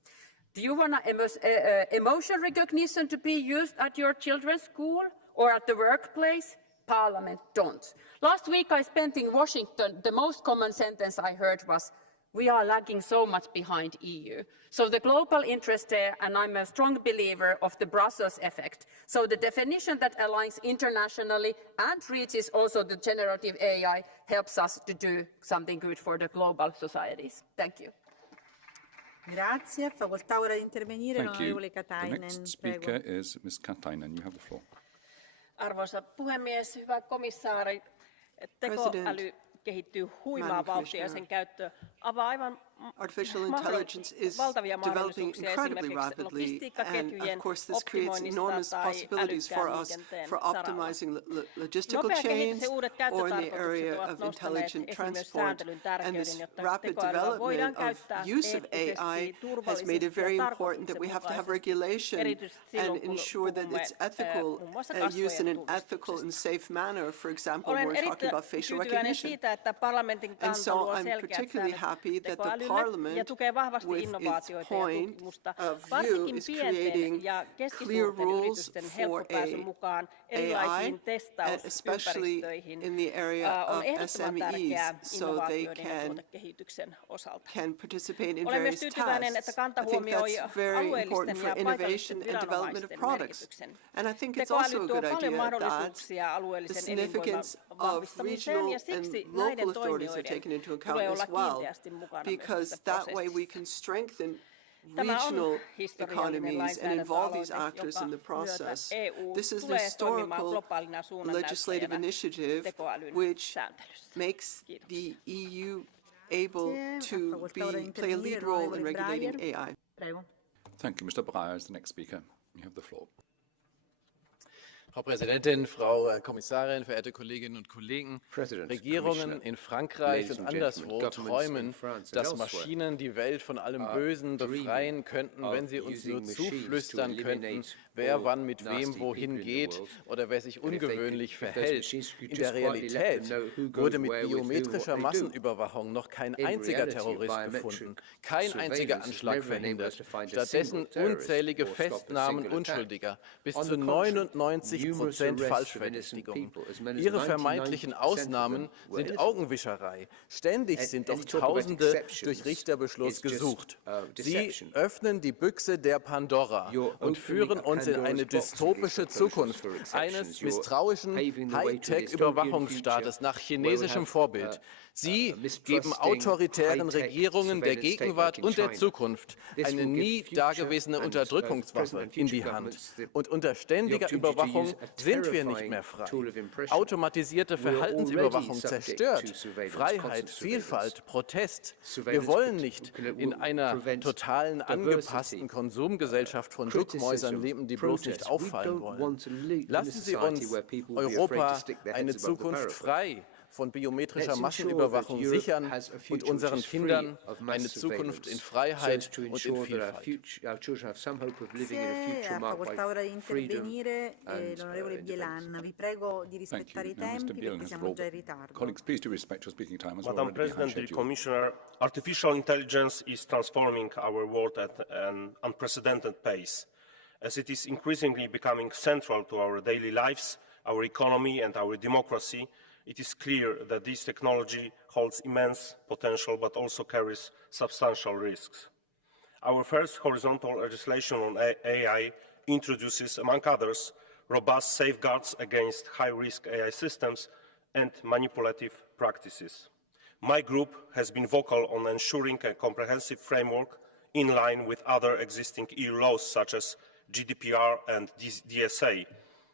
Do you want emotion recognition to be used at your children's school or at the workplace? Parliament don't. Last week I spent in Washington. The most common sentence I heard was, "We are lagging so much behind EU." So the global interest there, and I'm a strong believer of the Brussels effect. So the definition that aligns internationally and reaches also the generative AI helps us to do something good for the global societies. Thank you. Grazie. Facoltà ora di intervenire l'onorevole Katainen. The next speaker is Ms. Katainen. You have the floor. Arvoisa puhemies, hyvä komissaari, tekoäly kehittyy huimaa vauhtia ja sen käyttö avaa aivan Artificial intelligence is developing incredibly rapidly, and of course this creates enormous possibilities for us for optimizing logistical chains or in the area of intelligent transport. And this rapid development of use of AI has made it very important that we have to have regulation and ensure that it's ethical use in an ethical and safe manner. For example, we're talking about facial recognition. And so I'm particularly happy that the Parliament, with its point of view, is creating clear rules for AI, and especially in the area of SMEs, so they can participate in various tasks. I think that's very important for innovation and development of products. And I think it's also a good idea that the significance of regional and local authorities are taken into account as well, because that way we can strengthen regional economies and involve these actors in the process. This is an historical legislative initiative which makes the EU able to play a lead role in regulating AI. Thank you. Mr. Breyer is the next speaker. You have the floor. Frau Präsidentin, Frau Kommissarin, verehrte Kolleginnen und Kollegen! Regierungen in Frankreich und anderswo träumen, dass Maschinen die Welt von allem Bösen befreien könnten, wenn sie uns nur zuflüstern könnten, wer wann mit wem wohin geht oder wer sich ungewöhnlich verhält. In der Realität wurde mit biometrischer Massenüberwachung noch kein einziger Terrorist gefunden, kein einziger Anschlag verhindert, stattdessen unzählige Festnahmen Unschuldiger, bis zu 99% Falschverdächtigung. Ihre vermeintlichen Ausnahmen sind Augenwischerei. Ständig sind doch Tausende durch Richterbeschluss gesucht. Sie öffnen die Büchse der Pandora und führen uns in eine dystopische Zukunft eines misstrauischen Hightech-Überwachungsstaates nach chinesischem Vorbild. Sie geben autoritären Regierungen der Gegenwart und der Zukunft eine nie dagewesene Unterdrückungswaffe in die Hand. Und unter ständiger Überwachung sind wir nicht mehr frei. Automatisierte Verhaltensüberwachung zerstört Freiheit, Vielfalt, Protest. Wir wollen nicht in einer totalen, angepassten Konsumgesellschaft von Duckmäusern leben, die bloß nicht auffallen wollen. Lassen Sie uns Europa eine Zukunft frei von biometrischer Massenüberwachung sichern und unseren Kindern eine Zukunft in Freiheit und in Vielfalt. Madam President, dear Commissioner, artificial intelligence is transforming our world at an unprecedented pace, as it is increasingly becoming central to our daily lives, our economy and our democracy. It is clear that this technology holds immense potential but also carries substantial risks. Our first horizontal legislation on AI introduces, among others, robust safeguards against high-risk AI systems and manipulative practices. My group has been vocal on ensuring a comprehensive framework in line with other existing EU laws such as GDPR and DSA,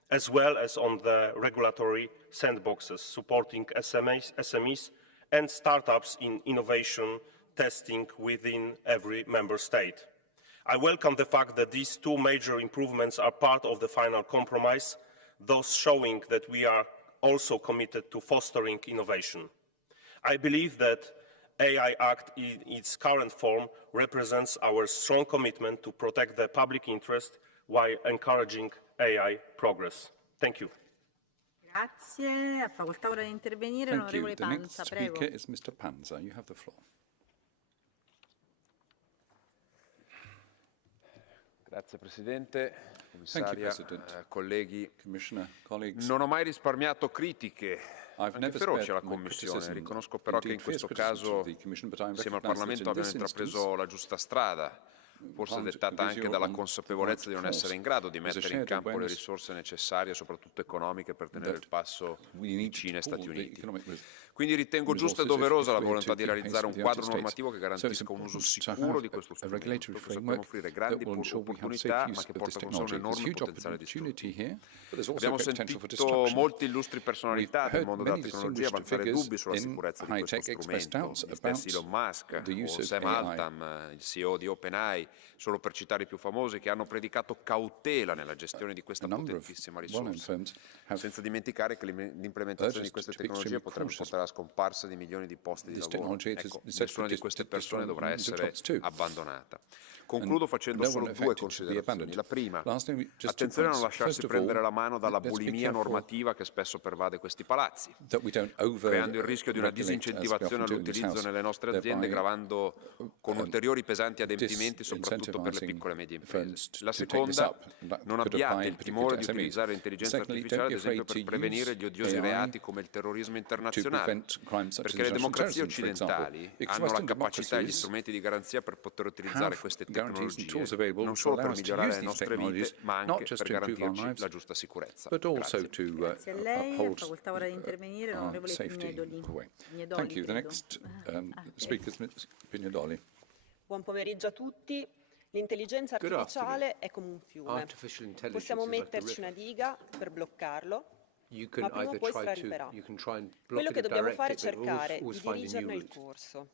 as well as on the regulatory sandboxes supporting SMEs and startups in innovation testing within every member state. I welcome the fact that these two major improvements are part of the final compromise, thus showing that we are also committed to fostering innovation. I believe that AI Act in its current form represents our strong commitment to protect the public interest while encouraging AI progress. Thank you. Grazie. Ha facoltà ora di intervenire l'onorevole Panza. Prego. The next speaker is Mr. Panza. You have the floor. Grazie Presidente, Commissaria, colleghi. Non ho mai risparmiato critiche anche feroci alla Commissione. Riconosco però che in questo caso, insieme al Parlamento, abbiamo intrapreso la giusta strada, forse dettata anche dalla consapevolezza di non essere in grado di mettere in campo le risorse necessarie, soprattutto economiche, per tenere il passo di Cina e Stati Uniti. Quindi ritengo giusta e doverosa la volontà di realizzare un quadro normativo che garantisca un uso sicuro di questo strumento, che sappiamo offrire grandi opportunità, ma che porta con sé un enorme potenziale di sfruttamento. Abbiamo sentito molte illustri personalità del mondo della tecnologia avanzare dubbi sulla sicurezza di questo strumento, gli stessi Elon Musk o Sam Altman, il CEO di OpenAI, solo per citare i più famosi, che hanno predicato cautela nella gestione di questa potentissima risorsa, senza dimenticare che l'implementazione di queste tecnologie potrebbe portare alla scomparsa di milioni di posti di lavoro. Ecco, nessuna di queste persone dovrà essere abbandonata. Concludo facendo solo due considerazioni. La prima, attenzione a non lasciarsi prendere la mano dalla bulimia normativa che spesso pervade questi palazzi, creando il rischio di una disincentivazione all'utilizzo nelle nostre aziende, gravando con ulteriori pesanti adempimenti soprattutto per le piccole e medie imprese. La seconda, non abbiate il timore di utilizzare l'intelligenza artificiale ad esempio per prevenire gli odiosi reati come il terrorismo internazionale, perché le democrazie occidentali hanno la capacità e gli strumenti di garanzia per poter utilizzare queste tecnologie non solo per migliorare le nostre vite, ma anche per garantirci la giusta sicurezza. Grazie. Grazie a lei. Ha facoltà ora di intervenire l'onorevole Pignedoli. Thank you. The next speaker is Pignedoli. Buon pomeriggio a tutti. L'intelligenza artificiale è come un fiume. Possiamo metterci una diga per bloccarlo, ma prima o poi straripperà. Quello che dobbiamo fare è cercare di dirigerne il corso.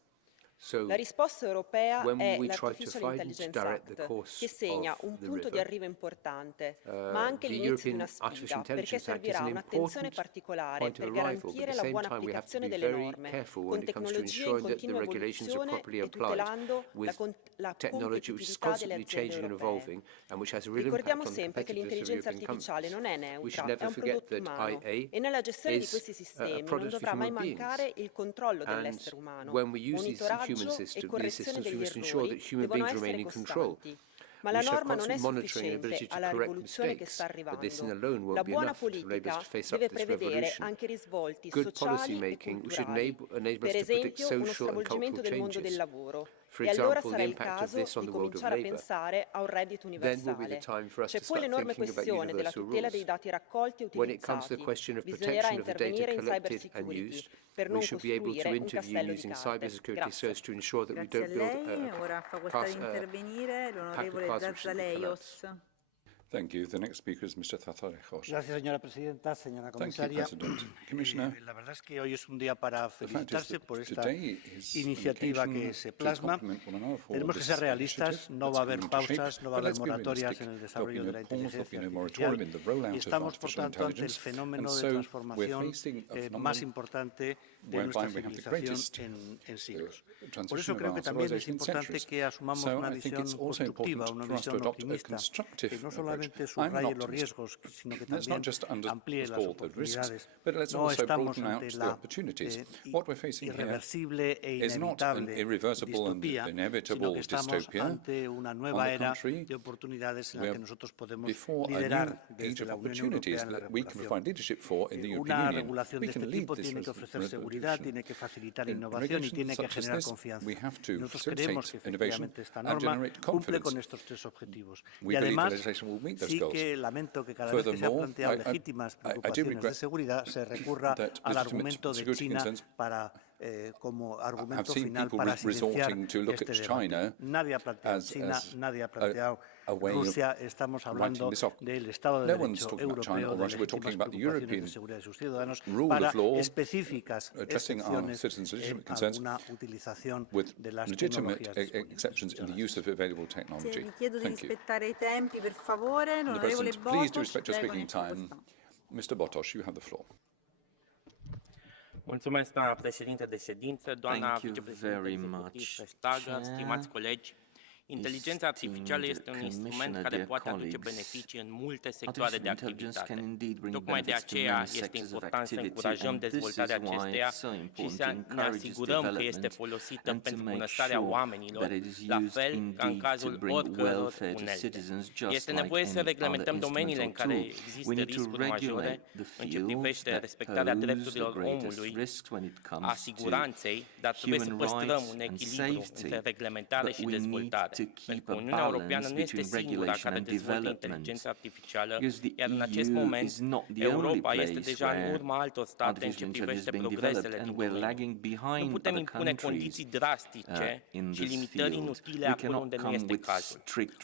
La risposta europea è l'Artificial Intelligence Act, che segna un punto di arrivo importante, ma anche l'inizio di una sfida, perché servirà un'attenzione particolare per garantire la buona applicazione delle norme, con tecnologie in continua evoluzione e tutelando la competitività delle aziende europee. Ricordiamo sempre che l'intelligenza artificiale non è neutra, è un prodotto umano, e nella gestione di questi sistemi non dovrà mai mancare il controllo dell'essere umano, monitoraggio e correzione degli errori devono essere costanti. Ma la norma non è sufficiente alla rivoluzione che sta arrivando. La buona politica deve prevedere anche risvolti sociali e culturali, per esempio uno stravolgimento del mondo del lavoro. E allora sarà il caso di cominciare a pensare a un reddito universale. C'è poi l'enorme questione della tutela dei dati raccolti e utilizzati. Bisognerà intervenire in cybersecurity per non costruire un castello di carte. Grazie. Grazie a lei. Ora ha facoltà di intervenire l'onorevole Zazaleios. Thank you. The next speaker is Mr. Dragoş. Gracias, señora presidenta, señora comisaria. La verdad es que hoy es un día para felicitarse por esta iniciativa que se plasma. Tenemos que ser realistas, no va a haber pausas, no va a haber moratorias en el desarrollo de la inteligencia artificial y estamos, por tanto, ante el fenómeno de transformación más importante de nuestra civilización en siglos. Por eso creo que también es importante que asumamos una visión constructiva, una visión optimista, que no solamente subraye los riesgos, sino que también amplíe las oportunidades. No estamos ante la irreversible e inevitable distopía, sino que estamos ante una nueva era de oportunidades en la que nosotros podemos liderar desde la Unión Europea en la regulación. Una regulación de este tipo tiene que ofrecer seguridad seguridad, tiene que facilitar innovación y tiene que generar confianza. Nosotros creemos que efectivamente esta norma cumple con estos tres objetivos. Y además, sí que lamento que cada vez que se han planteado legítimas preocupaciones de seguridad se recurra al argumento de China para como argumento final para silenciar este debate. Nadie ha planteado China, nadie ha planteado Rusia, estamos hablando del Estado de Derecho europeo, de legítimas preocupaciones de seguridad de sus ciudadanos para específicas excepciones en alguna utilización de las tecnologías disponibles. Vi chiedo di rispettare i tempi, per favore. L'onorevole Botos, Mr. Botos, you have the floor. Mulțumesc, doamna președinte de ședință, doamna vicepreședinte executiv Vestager, stimați colegi. Inteligența artificială este un instrument care poate aduce beneficii în multe sectoare de activitate. Tocmai de aceea este important să încurajăm dezvoltarea acesteia și să ne asigurăm că este folosită pentru bunăstarea oamenilor, la fel ca în cazul oricăror unelte. Este nevoie să reglementăm domeniile în care există riscuri majore în ce privește respectarea drepturilor omului, a siguranței, dar trebuie să păstrăm un echilibru între reglementare și dezvoltare. Pentru că Uniunea Europeană nu este singura care dezvoltă inteligența artificială, iar în acest moment Europa este deja în urma altor state în ce privește progresele din domeniu. Nu putem impune condiții drastice și limitări inutile acolo unde nu este cazul.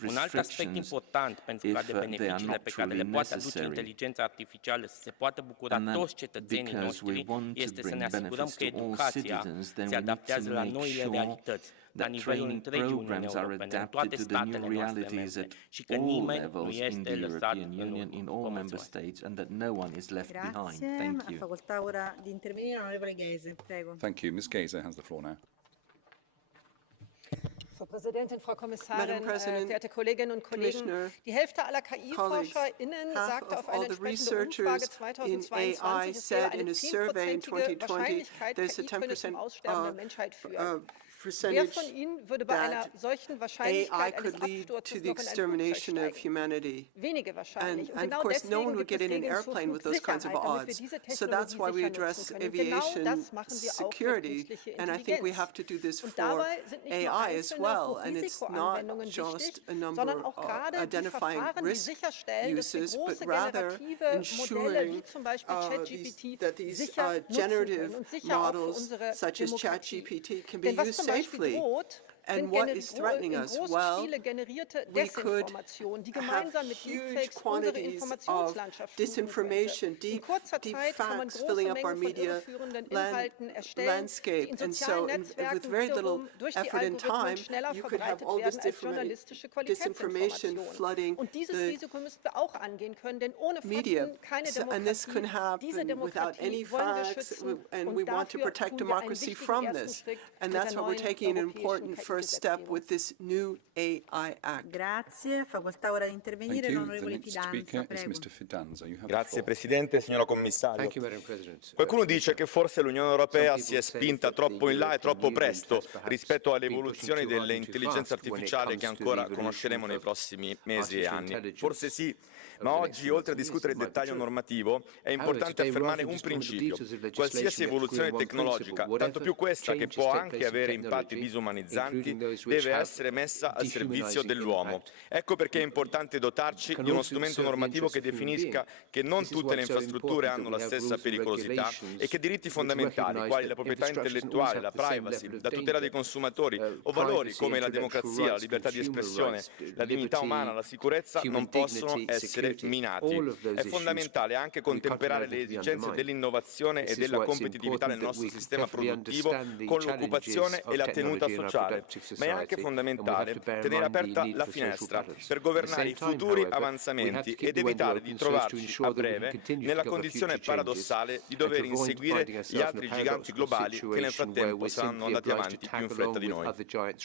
Un alt aspect important pentru ca de beneficiile pe care le poate aduce inteligența artificială să se poată bucura toți cetățenii noștri este să ne asigurăm că educația se adaptează la noile realități la nivelul întregii Uniuni Europene, în toate statele noastre membre, și că nimeni nu este lăsat în urmă. Thank you. Ms. Geyser has the floor now. Frau Präsidentin, Frau Kommissarin, verehrte Kolleginnen und Kollegen! Die Hälfte aller KI-ForscherInnen sagte auf eine entsprechende Umfrage 2022, es wäre eine 10%ige Wahrscheinlichkeit, KI könne zum Aussterben der Menschheit führen. Wer von Ihnen würde bei einer solchen Wahrscheinlichkeit eines Absturzes noch in ein Flugzeug steigen? Wenige wahrscheinlich. Und genau deswegen gibt es Regeln zur Flugsicherheit, damit wir diese Technologie sicher nutzen können. Und genau das machen wir auch für künstliche Intelligenz. Und dabei sind nicht nur einzelne Hochrisikoanwendungen wichtig, sondern auch gerade die Verfahren, die sicherstellen, dass wir große generative Modelle wie zum Beispiel ChatGPT sicher nutzen können und sicher auch für unsere Demokratie. Denn was zum Beispiel droht, And what is threatening us? Well, we could have huge quantities of disinformation, deep facts filling up our media landscape. And so with very little effort and time, you could have all this disinformation flooding the media. And this can happen without any facts, and we want to protect democracy from this. And that's why we're taking an important first step with this new AI Act. Grazie. Facoltà ora di intervenire l'onorevole Fidanza. Prego. Grazie Presidente, signora Commissario. Qualcuno dice che forse l'Unione Europea si è spinta troppo in là e troppo presto rispetto all'evoluzione dell'intelligenza artificiale che ancora conosceremo nei prossimi mesi e anni. Forse sì, ma oggi, oltre a discutere il dettaglio normativo, è importante affermare un principio. Qualsiasi evoluzione tecnologica, tanto più questa che può anche avere impatti disumanizzanti, deve essere messa al servizio dell'uomo. Ecco perché è importante dotarci di uno strumento normativo che definisca che non tutte le infrastrutture hanno la stessa pericolosità e che diritti fondamentali, quali la proprietà intellettuale, la privacy, la tutela dei consumatori o valori come la democrazia, la libertà di espressione, la dignità umana, la sicurezza, non possono essere minati. È fondamentale anche contemperare le esigenze dell'innovazione e della competitività nel nostro sistema produttivo con l'occupazione e la tenuta sociale, ma è anche fondamentale tenere aperta la finestra per governare i futuri avanzamenti ed evitare di trovarci a breve nella condizione paradossale di dover inseguire gli altri giganti globali che nel frattempo saranno andati avanti più in fretta di noi. Grazie.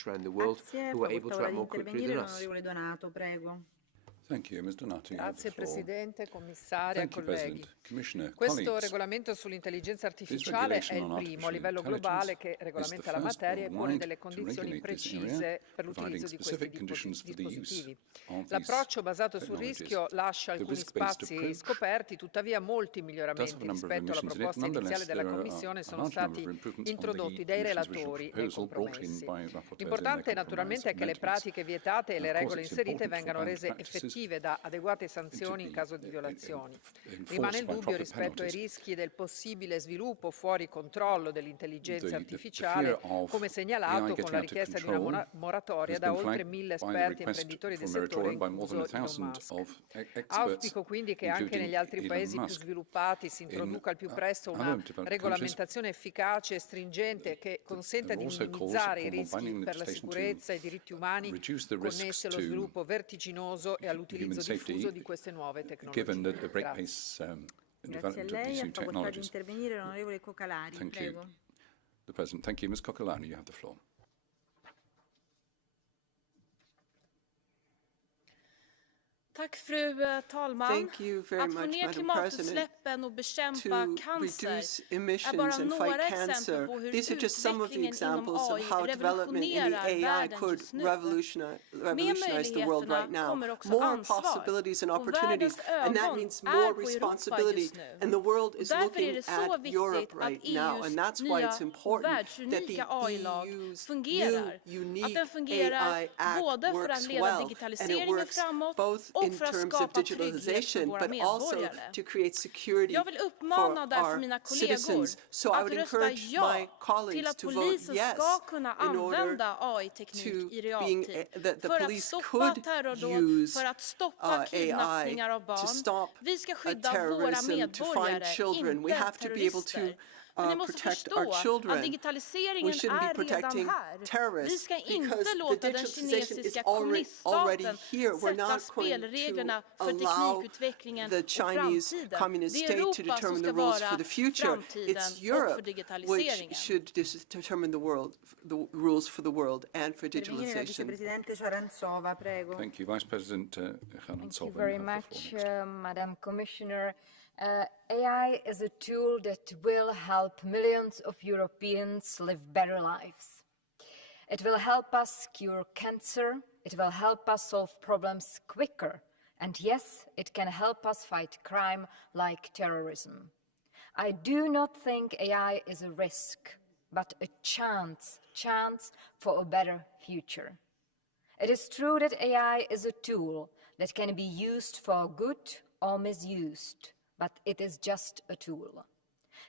Facoltà ora di intervenire l'onorevole Donato. Prego. Thank you, Mr. Nutt. Grazie Presidente, Commissaria, colleghi. Questo regolamento sull'intelligenza artificiale è il primo a livello globale che regolamenta la materia e pone delle condizioni precise per l'utilizzo di questi dispositivi. L'approccio basato sul rischio lascia alcuni spazi scoperti, tuttavia molti miglioramenti rispetto alla proposta iniziale della Commissione sono stati introdotti dai relatori nei compromessi. L'importante naturalmente è che le pratiche vietate e le regole inserite vengano rese effettive da adeguate sanzioni in caso di violazioni. Rimane il dubbio rispetto ai rischi del possibile sviluppo fuori controllo dell'intelligenza artificiale, come segnalato con la richiesta di una moratoria da oltre 1.000 esperti e imprenditori del settore, incluso Elon Musk. Auspico quindi che anche negli altri paesi più sviluppati si introduca al più presto una regolamentazione efficace e stringente che consenta di minimizzare i rischi per la sicurezza e i diritti umani connessi allo sviluppo vertiginoso e all'utilizzo diffuso di queste nuove tecnologie. Grazie a lei. Ha facoltà di intervenire l'onorevole Cocalari. Prego. The President. Thank you. Ms. Coccolani, you have the floor. Tack fru talman. Att få ner klimatutsläppen och bekämpa cancer är bara några exempel på hur utvecklingen inom AI revolutionerar världen just nu. Med möjligheterna kommer också ansvar och världens ögon är på Europa just nu. Därför är det så viktigt att EUs nya världsunika AI-lag fungerar. Att den fungerar både för att leda digitaliseringen framåt och för att skapa trygghet för våra medborgare. Jag vill uppmana därför mina kollegor att rösta ja till att polisen ska kunna använda AI-teknik i realtid för att stoppa terrordåd, för att stoppa kidnappningar av barn. Vi ska skydda våra medborgare, inte terrorister. För ni måste förstå att digitaliseringen är redan här. Vi ska inte låta den kinesiska kommuniststaten sätta spelreglerna för teknikutvecklingen och framtiden. Det är Europa som ska vara framtiden och för digitaliseringen. Thank you, Vice President Charantsova. Thank you very much, Madam Commissioner. AI is a tool that will help millions of Europeans live better lives. It will help us cure cancer, it will help us solve problems quicker, and yes, it can help us fight crime like terrorism. I do not think AI is a risk, but a chance for a better future. It is true that AI is a tool that can be used for good or misused. But it is just a tool.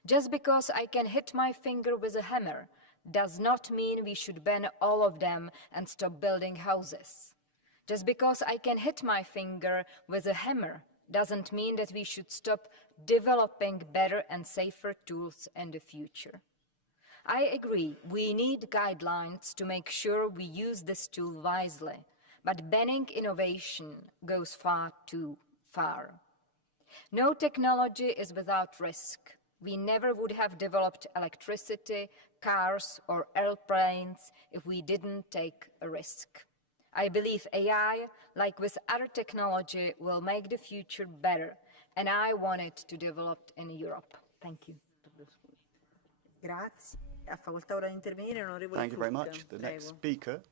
Just because I can hit my finger with a hammer does not mean we should ban all of them and stop building houses. Just because I can hit my finger with a hammer doesn't mean that we should stop developing better and safer tools in the future. I agree, we need guidelines to make sure we use this tool wisely, but banning innovation goes far too far. No technology is without risk. We never would have developed electricity, cars, or airplanes if we didn't take a risk. I believe AI, like with other technology, will make the future better, and I want it to develop in Europe. Thank you. Grazie. Ha facoltà ora di intervenire l'onorevole Thank you very much. The next speaker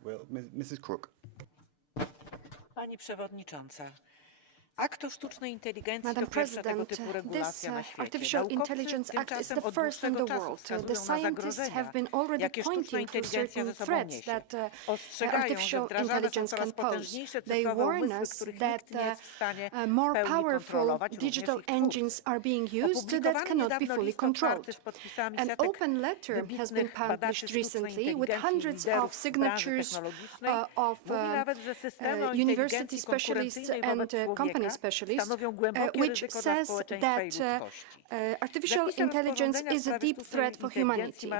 will Mrs. Crook. Pani Przewodnicząca. Akt o sztucznej inteligencji Madam to pierwsza tego President, typu regulacja na this świecie. Artificial Intelligence Act is the first in the world. The scientists have been already pointing to certain threats that artificial intelligence can pose. They warn us that more powerful digital engines are being used that cannot be fully controlled. An open letter has been published recently with hundreds of signatures of university specialists and company Germany especially, which says that artificial intelligence is a deep threat for humanity.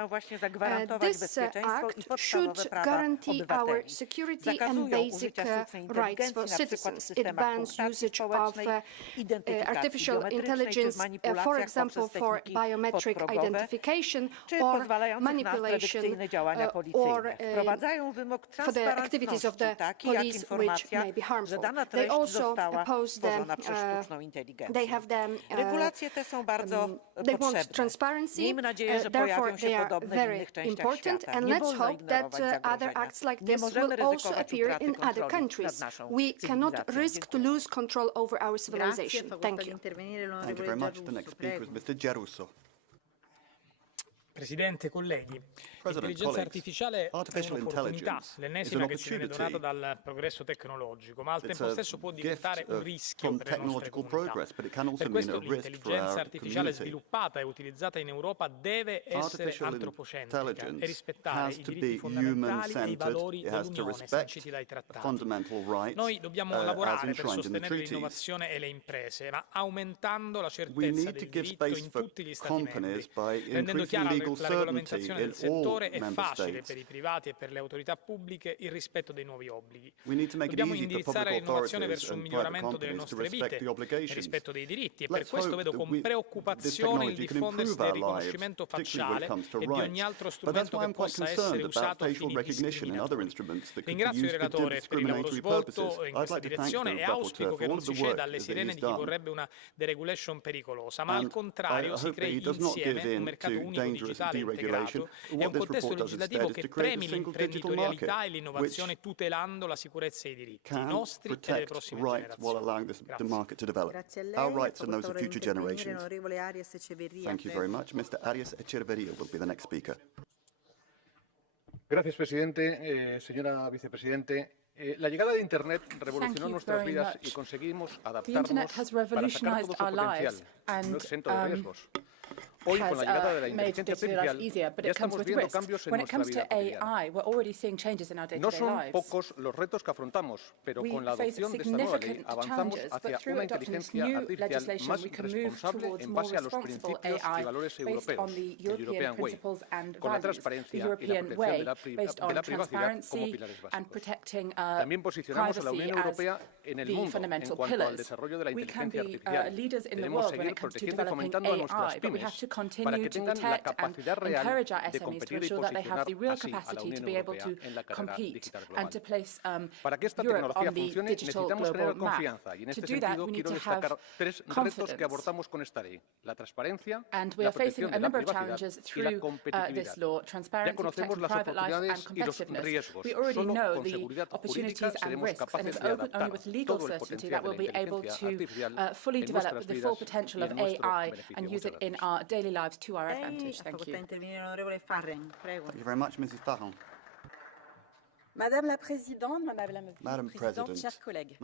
This act should guarantee our security and basic rights for citizens. It bans usage of artificial intelligence, for example, for biometric identification or manipulation or for the activities of the police which may be harmful. They also oppose they want transparency, therefore they are very important, and let's hope that other acts like this will also appear in other countries. We cannot risk to lose control over our civilization. Thank you. Thank you very much. The next speaker is Mr. Geruso. Presidente, colleghi, l'intelligenza artificiale è un'opportunità, l'ennesima che ci viene donata dal progresso tecnologico, ma al tempo stesso può diventare un rischio per le nostre comunità. Per questo l'intelligenza artificiale sviluppata e utilizzata in Europa deve essere antropocentrica e rispettare i diritti fondamentali e i valori dell'Unione sanciti dai trattati. Noi dobbiamo lavorare per sostenere l'innovazione e le imprese, ma aumentando la certezza del diritto in tutti gli Stati membri, rendendo chiara la regolamentazione del settore è facile per i privati e per le autorità pubbliche il rispetto dei nuovi obblighi. Dobbiamo indirizzare l'innovazione verso un miglioramento delle nostre vite, il rispetto dei diritti, e per questo vedo con preoccupazione il diffondersi del riconoscimento facciale e di ogni altro strumento che possa essere usato a fini discriminatori. Ringrazio il relatore per il lavoro svolto in questa direzione e auspico che non si ceda alle sirene di chi vorrebbe una deregulation pericolosa, ma al contrario si crei insieme un mercato unico digitale integrato e un contesto legislativo che premi l'imprenditorialità e l'innovazione tutelando la sicurezza e i diritti nostri e delle prossime generazioni. Grazie a lei. Our rights and those of future generations. Onorevole Arias Echeverría. Thank you very much. Mr. Arias Echeverría will be the next speaker. Gracias, presidente. Señora vicepresidente, la llegada de Internet revolucionó nuestras vidas y conseguimos adaptarnos para sacar todo su potencial, no exento de riesgos. Hoy, con la llegada de la inteligencia artificial, ya estamos viendo cambios en nuestra vida cotidiana. No son pocos los retos que afrontamos, pero con la adopción de esta nueva ley avanzamos hacia una inteligencia artificial más responsable en base a los principios y valores europeos, el European Way, con la transparencia y la protección de la privacidad como pilares básicos. También posicionamos a la Unión Europea en el mundo en cuanto al desarrollo de la inteligencia artificial. Debemos seguir protegiendo y fomentando a nuestras pymes para que tengan la capacidad real de competir y posicionar así a la Unión Europea en la carrera digital global. Para que esta tecnología funcione necesitamos tener confianza y en este sentido quiero destacar tres retos que abordamos con esta ley: la transparencia, la protección de la privacidad y la competitividad. Ya conocemos las oportunidades y los riesgos. Solo con seguridad jurídica seremos capaces de adaptar todo el potencial de la inteligencia artificial en nuestras vidas y en nuestro beneficio. Lives to our advantage. Thank you. Thank you very much, Mrs. Farron. Madame la Présidente, Madame la Présidente, chers collègues,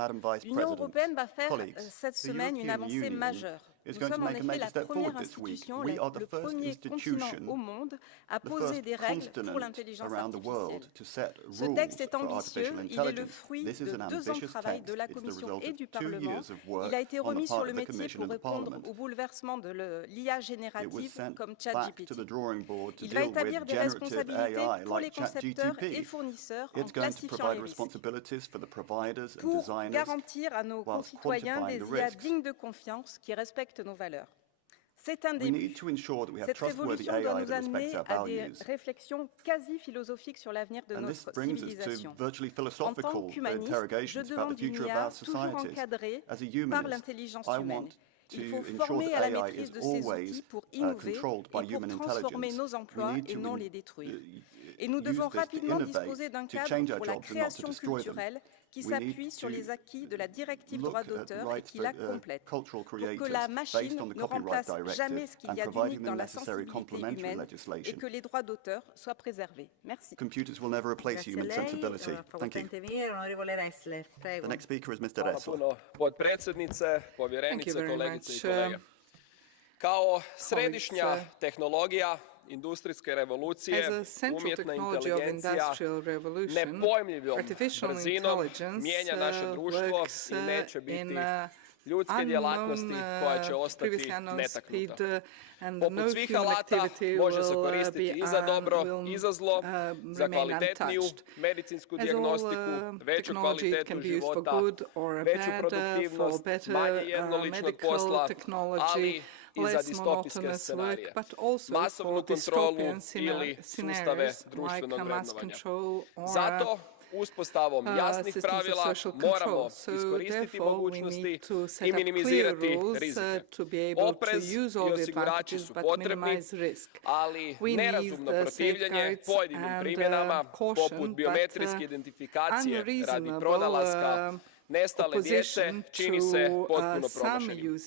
l'Union européenne va faire cette semaine une avancée majeure. Nous sommes en effet la première institution, le premier continent au monde à poser des règles pour l'intelligence artificielle. Ce texte est ambitieux, il est le fruit de 2 ans de travail de la Commission et du Parlement. Il a été remis sur le métier pour répondre au bouleversement de l'IA générative comme ChatGPT. Il va établir des responsabilités pour les concepteurs et fournisseurs en classifiant les risques, pour garantir à nos concitoyens des IA dignes de confiance qui respectent nos valeurs. C'est un début. Cette révolution doit nous amener à des réflexions quasi philosophiques sur l'avenir de notre civilisation. En tant qu'humaniste, je demande une IA toujours encadrée par l'intelligence humaine. Il faut former à la maîtrise de ces outils pour innover et pour transformer nos emplois et non les détruire. Et nous devons rapidement disposer d'un cadre pour la création culturelle qui s'appuie sur les acquis de la directive droit d'auteur et qui la complète, pour que la machine ne remplace jamais ce qu'il y a d'unique dans la sensibilité humaine et que les droits d'auteur soient préservés. Merci. Computers will never replace human sensibility. Thank you. The next speaker is Mr. Ressler. Potpredsjednice, povjerenice, kolegice i kolege. Kao središnja tehnologija industrijske revolucije, umjetna inteligencija nepojmljivom brzinom mijenja naše društvo i neće biti ljudske djelatnosti koja će ostati netaknuta. Poput svih alata može se koristiti i za dobro i za zlo, za kvalitetniju medicinsku dijagnostiku, veću kvalitetu života, veću produktivnost, manje jednoličnog posla, ali i za distopijske scenarije, masovnu kontrolu ili sustave društvenog vrednovanja. Zato uspostavom jasnih pravila moramo iskoristiti mogućnosti i minimizirati rizike. Oprez i osigurači su potrebni, ali nerazumno protivljenje pojedinim primjenama, poput biometrijske identifikacije radi pronalaska nestale djece, čini se potpuno promašenim.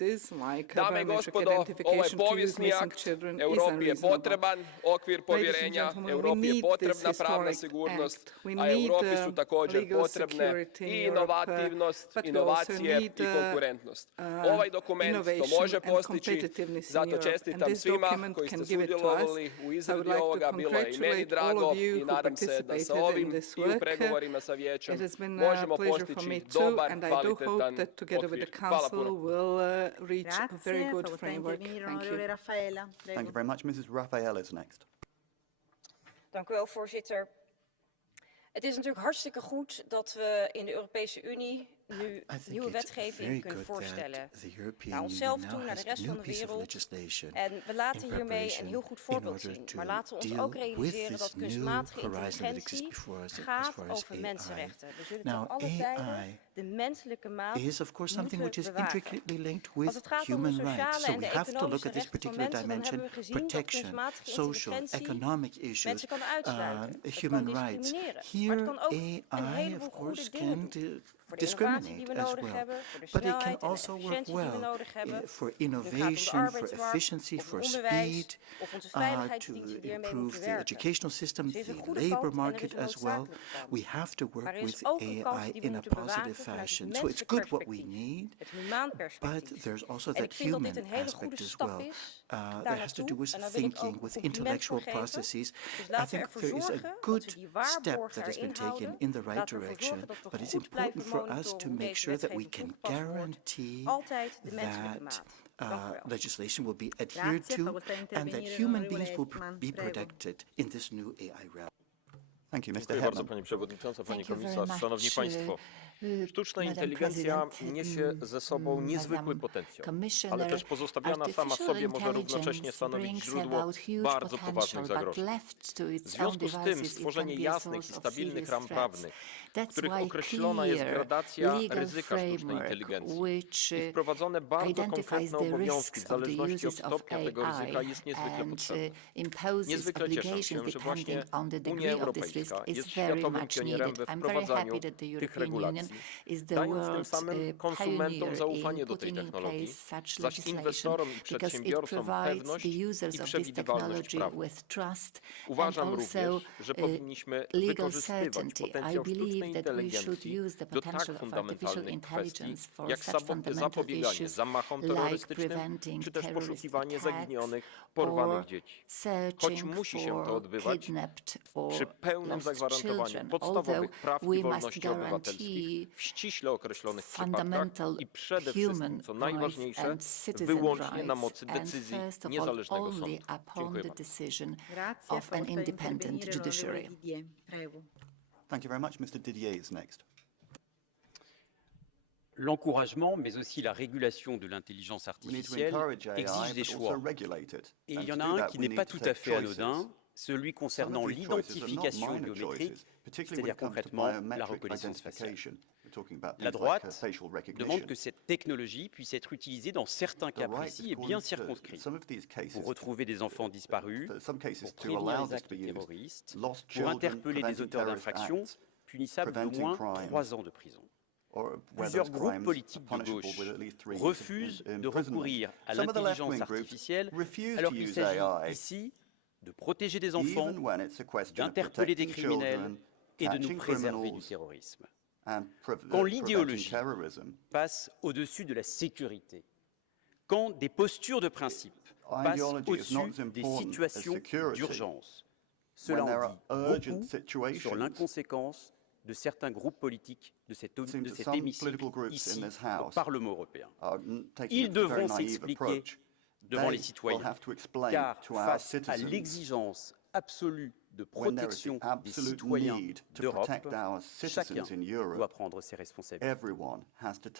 Dame i gospodo, ovo je povijesni akt, Europi je potreban okvir povjerenja, Europi je potrebna pravna sigurnost, a Europi su također potrebne i inovativnost, inovacije i konkurentnost. Ovaj dokument to može postići, zato čestitam svima koji ste sudjelovali u izradi ovoga, bilo je i meni drago i nadam se da sa ovim i u pregovorima sa vijećem možemo postići dobar, and I do hope that together with the Council we'll reach a very good framework. Thank you. Thank you very much. Mrs. Raphael is next. Dank u wel, voorzitter. Het is natuurlijk hartstikke goed dat we in de Europese Unie nu nieuwe wetgeving kunnen voorstellen. Naar onszelf toe, naar de rest van de wereld. En we laten hiermee een heel goed voorbeeld zien. Maar laten we ons ook realiseren dat kunstmatige intelligentie gaat over mensenrechten. We zullen toch allebei de menselijke maat is of course something which is intricately linked with human rights. So we have to look at this particular dimension: protection, social, economic issues, human rights. Here, AI, of course, can discriminate as well, but it can also work well for innovation, for efficiency, for speed, to improve the educational system, the labor market as well. We have to work with AI in a positive fashion. So it's good what we need, but there's also that human aspect as well. That has to do with thinking, with intellectual processes. I think there is a good step that has been taken in the right direction, but it's important for us to make sure that we can guarantee that legislation will be adhered to and that human beings will be protected in this new AI realm. Thank you, Mr. Dziękuję bardzo, Pani Przewodnicząca, Pani Komisarz, Szanowni Państwo. Sztuczna inteligencja niesie ze sobą niezwykły potencjał, ale też pozostawiona sama w sobie może równocześnie stanowić źródło bardzo poważnych zagrożeń. W związku z tym stworzenie jasnych i stabilnych ram prawnych, w których określona jest gradacja ryzyka sztucznej inteligencji i wprowadzone bardzo konkretne obowiązki w zależności od stopnia tego ryzyka jest niezwykle potrzebne. Niezwykle cieszę się, że właśnie Unia Europejska jest światowym pionierem we wprowadzaniu tych regulacji, dając tym samym konsumentom zaufanie do tej technologii, zaś inwestorom i przedsiębiorcom pewność i przewidywalność prawną. Uważam również, że powinniśmy wykorzystywać potencjał sztucznej inteligencji do tak fundamentalnych kwestii, jak zapobieganie zamachom terrorystycznym, czy też poszukiwanie zaginionych, porwanych dzieci. Choć musi się to odbywać przy pełnym zagwarantowaniu podstawowych praw i wolności obywatelskich w ściśle określonych przypadkach i przede wszystkim, co najważniejsze, wyłącznie na mocy decyzji niezależnego sądu. Dziękuję bardzo. Thank you very much. Mr. Didier is next. L'encouragement, mais aussi la régulation de l'intelligence artificielle exige des choix. Et il y en a un qui n'est pas tout à fait anodin, celui concernant l'identification biométrique, c'est-à-dire concrètement la reconnaissance faciale. La droite demande que cette technologie puisse être utilisée dans certains cas précis et bien circonscrits, pour retrouver des enfants disparus, pour prévenir les actes terroristes, pour interpeller des auteurs d'infractions punissables d'au moins 3 ans de prison. Plusieurs groupes politiques de gauche refusent de recourir à l'intelligence artificielle alors qu'il s'agit ici de protéger des enfants, d'interpeller des criminels et de nous préserver du terrorisme. Quand l'idéologie passe au-dessus de la sécurité, quand des postures de principe passent au-dessus des situations d'urgence, cela en dit beaucoup sur l'inconséquence de certains groupes politiques de cet hémicycle, ici, au Parlement européen. Ils devront s'expliquer devant les citoyens, car face à l'exigence absolue de protection des citoyens d'Europe, chacun doit prendre ses responsabilités. Grazie,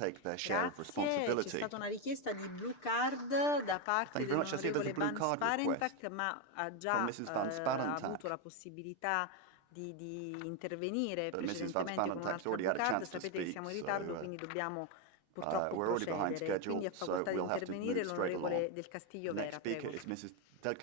c'è stata una richiesta di blue card da parte dell'onorevole Van Sparentak, ma ha già avuto la possibilità di intervenire precedentemente con un'altra blue card. Sapete che siamo in ritardo, quindi dobbiamo purtroppo procedere. Quindi ha facoltà di intervenire l'onorevole Del Castillo Vera. Prego.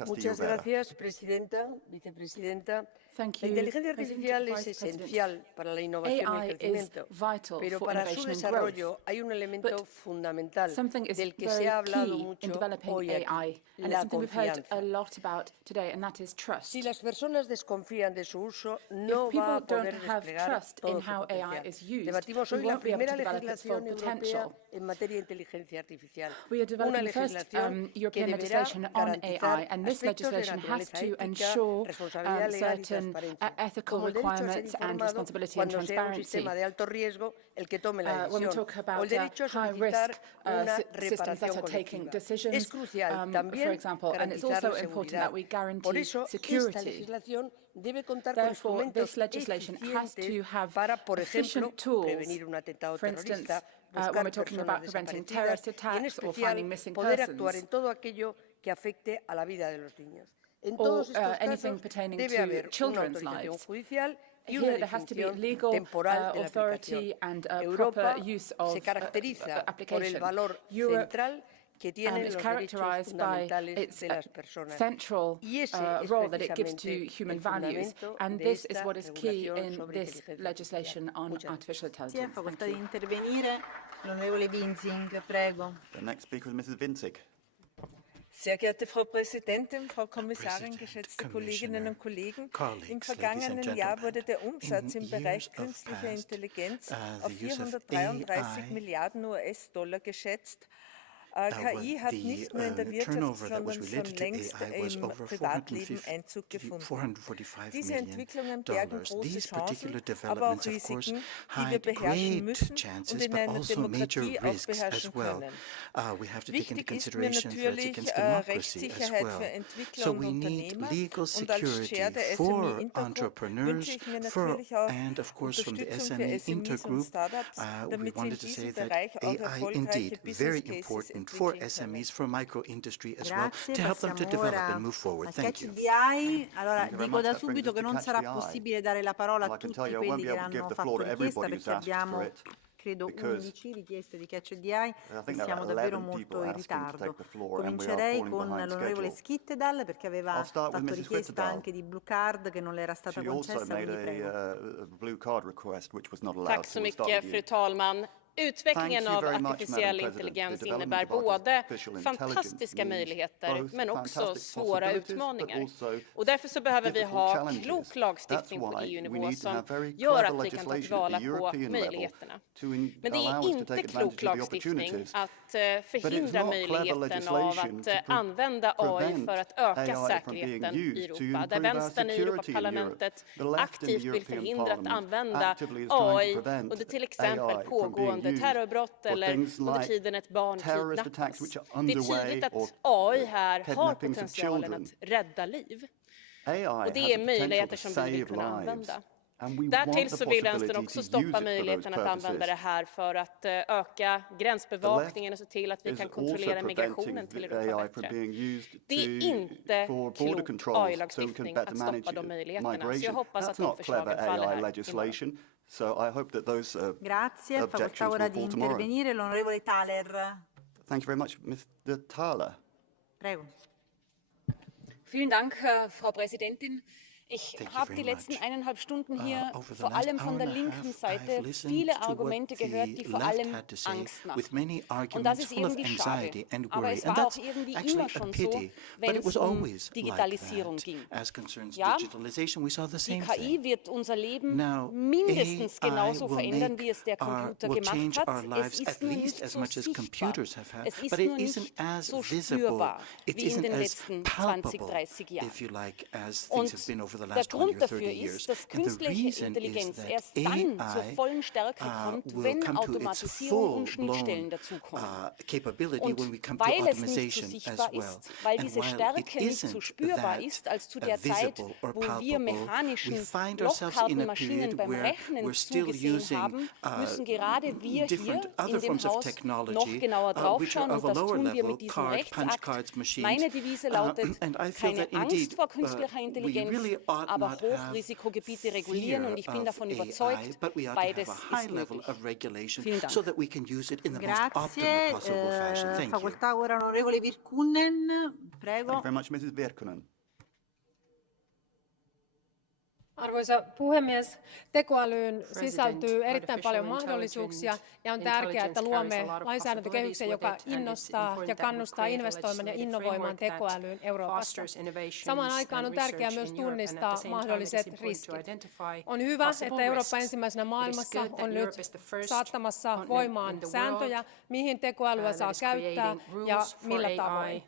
Muchas gracias, Presidenta, Vicepresidenta. La inteligencia artificial es esencial para la innovación y el crecimiento, pero para su desarrollo hay un elemento fundamental del que se ha hablado mucho hoy aquí, la confianza. Si las personas desconfían de su uso, no va a poder desplegar todo su potencial. Debatimos hoy la primera legislación europea en materia de inteligencia artificial, una legislación que deberá garantizar aspectos de naturaleza ética, responsabilidad legal y transparencia, como el derecho a ser informado cuando sea un sistema de alto riesgo el que tome la decisión, o el derecho a solicitar una reparación colectiva. Es crucial también garantizar la seguridad. Por eso, esta legislación debe contar con instrumentos eficientes para, por ejemplo, prevenir un atentado terrorista, buscar personas desaparecidas y, en especial, poder actuar en todo aquello que afecte a la vida de los niños. En todos estos casos debe haber una autorización judicial y una definición temporal de la aplicación. Europa se caracteriza por el valor central que tienen los derechos fundamentales de las personas. Y ese es precisamente el fundamento de esta regulación sobre inteligencia artificial. Sì, facoltà di intervenire l'onorevole Vinzing, prego. The next speaker is Mrs. Vinzig. Sehr geehrte Frau Präsidentin, Frau Kommissarin, geschätzte Kolleginnen und Kollegen! Im vergangenen Jahr wurde der Umsatz im Bereich künstlicher Intelligenz auf 433 Milliarden US-Dollar geschätzt. KI hat nicht nur in der Wirtschaft, sondern schon längst im Privatleben Einzug gefunden. Diese Entwicklungen bergen große Chancen, aber auch Risiken, die wir beherrschen müssen und in einer Demokratie auch beherrschen können. Wichtig ist mir natürlich Rechtssicherheit für Entwickler und Unternehmer, und als Chair der SME Intergroup wünsche ich mir natürlich auch Unterstützung für SMEs und Startups, damit sie in diesem Bereich auch erfolgreiche Business Cases for SMEs, for micro-industry as well, to help them to develop and move forward. Thank you. Allora, dico da subito che non sarà possibile dare la parola a tutti quelli che hanno fatto richiesta, perché abbiamo, credo, 11 richieste di catch the eye e siamo davvero molto in ritardo. Comincerei con l'onorevole Schittedal, perché aveva fatto richiesta anche di blue card che non le era stata concessa, quindi prego. Tack så mycket, fru talman. Utvecklingen av artificiell intelligens innebär både fantastiska möjligheter men också svåra utmaningar. Och därför så behöver vi ha klok lagstiftning på EU-nivå som gör att vi kan ta tillvara på möjligheterna. Men det är inte klok lagstiftning att förhindra möjligheten av att använda AI för att öka säkerheten i Europa. Där vänstern i Europaparlamentet aktivt vill förhindra att använda AI under till exempel pågående terrorbrott eller under tiden ett barn kidnappas. Det är tydligt att AI här har potentialen att rädda liv. Och det är möjligheter som vi vill kunna använda. Därtill så vill vänstern också stoppa möjligheten att använda det här för att öka gränsbevakningen och se till att vi kan kontrollera migrationen till Europa bättre. Det är inte klok AI-lagstiftning att stoppa de möjligheterna. Så jag hoppas att de förslagen faller här. So I hope that those Grazie, facoltà ora di intervenire l'onorevole Thaler. Thank you very much, Mr. Thaler. Prego. Vielen Dank, Frau Präsidentin. Ich habe die letzten 1,5 Stunden hier vor allem von der linken Seite viele Argumente gehört, die vor allem Angst machen. Und das ist irgendwie schade. Aber es war auch irgendwie immer schon so, wenn es um Digitalisierung ging. Ja, die KI wird unser Leben mindestens genauso verändern, wie es der Computer gemacht hat. Es ist nur nicht so sichtbar. Es ist nur nicht so spürbar wie in den letzten 20, 30 Jahren. Und Der Grund dafür ist, dass künstliche Intelligenz erst dann zur vollen Stärke kommt, wenn Automatisierung und Schnittstellen dazukommen. Und weil es nicht so sichtbar ist, weil diese Stärke nicht so spürbar ist, als zu der Zeit, wo wir mechanischen Lochkartenmaschinen beim Rechnen zugesehen haben, müssen gerade wir hier in dem Haus noch genauer draufschauen, und das tun wir mit diesem Rechtsakt. Meine Devise lautet, keine Angst vor künstlicher Intelligenz, aber Hochrisikogebiete regulieren, und ich bin davon überzeugt, beides ist möglich. Vielen Dank. Grazie. Facoltà ora onorevole Virkkunen, prego. Thank you very much, Mrs. Virkkunen. Arvoisa puhemies, tekoälyyn sisältyy erittäin paljon mahdollisuuksia ja on tärkeää, että luomme lainsäädäntökehyksen, joka innostaa ja kannustaa investoimaan ja innovoimaan tekoälyyn Euroopassa. Samaan aikaan on tärkeää myös tunnistaa mahdolliset riskit. On hyvä, että Eurooppa ensimmäisenä maailmassa on nyt saattamassa voimaan sääntöjä, mihin tekoälyä saa käyttää ja millä tavoin.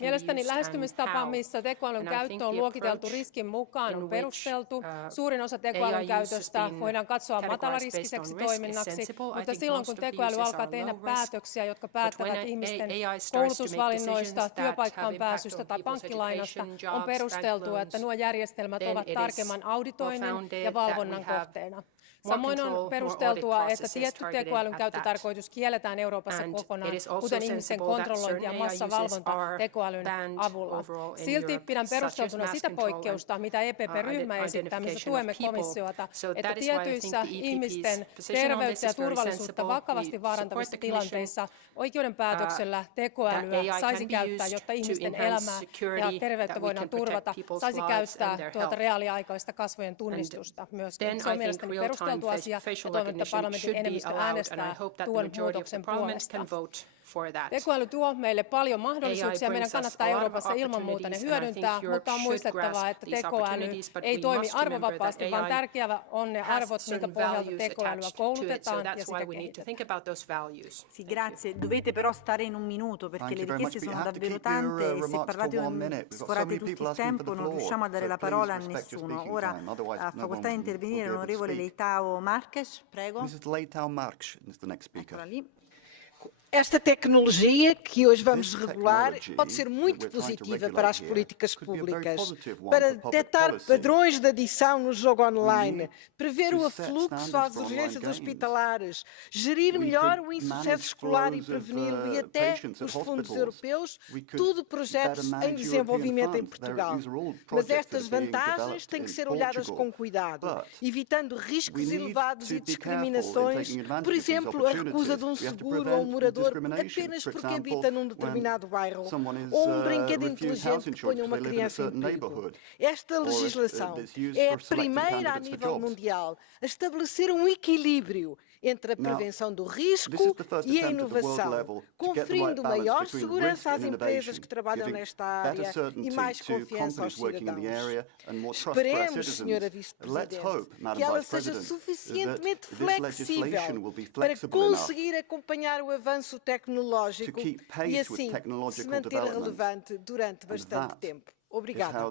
Mielestäni lähestymistapa, missä tekoälyn käyttö on luokiteltu riskin mukaan, on perusteltu. Suurin osa tekoälyn käytöstä voidaan katsoa matalariskiseksi toiminnaksi, mutta silloin kun tekoäly alkaa tehdä päätöksiä, jotka päättävät ihmisten koulutusvalinnoista, työpaikkaan pääsystä tai pankkilainasta, on perusteltua, että nuo järjestelmät ovat tarkemman auditoinnin ja valvonnan kohteena. Samoin on perusteltua, että tietty tekoälyn käyttötarkoitus kielletään Euroopassa kokonaan, kuten ihmisten kontrollointi ja massavalvonta tekoälyn avulla. Silti pidän perusteltuna sitä poikkeusta, mitä EPP-ryhmä esittää, missä tuemme komissiota, että tietyissä ihmisten terveyttä ja turvallisuutta vakavasti vaarantavissa tilanteissa oikeuden päätöksellä tekoälyä saisi käyttää, jotta ihmisten elämää ja terveyttä voidaan turvata, saisi käyttää tuota reaaliaikaista kasvojen tunnistusta myöskin. Se on mielestäni perusteltu asia, ja toivon, että parlamentin enemmistö äänestää tuon muutoksen puolesta. Tekoäly tuo meille paljon mahdollisuuksia. Meidän kannattaa Euroopassa ilman muuta ne hyödyntää, mutta on muistettava, että tekoäly ei toimi arvovapaasti, vaan tärkeää on ne arvot, minkä pohjalta tekoälyä koulutetaan ja sitä kehitetään. Sì, grazie. Dovete però stare in un minuto perché le richieste sono davvero tante e se parlate sforate tutti il tempo non riusciamo a dare la parola a nessuno. Ora ha facoltà di intervenire l'onorevole Leitão Marques, prego. Mrs. Leitão Marques is the next speaker. Esta tecnologia que hoje vamos regular pode ser muito positiva para as políticas públicas, para detectar padrões de adição no jogo online, prever o afluxo às urgências hospitalares, gerir melhor o insucesso escolar e preveni-lo, e até os fundos europeus, tudo projetos em desenvolvimento em Portugal. Mas estas vantagens têm que ser olhadas com cuidado, evitando riscos elevados e discriminações, por exemplo, a recusa de um seguro a um morador apenas porque habita num determinado bairro, ou brinquedo inteligente que ponha uma criança em perigo. Esta legislação é a primeira a nível mundial a estabelecer equilíbrio entre a prevenção do risco e a inovação, conferindo maior segurança às empresas que trabalham nesta área e mais confiança aos cidadãos. Esperemos, Sra. Vice-Presidente, que ela seja suficientemente flexível para conseguir acompanhar o avanço tecnológico e assim se manter relevante durante bastante tempo. Obrigada.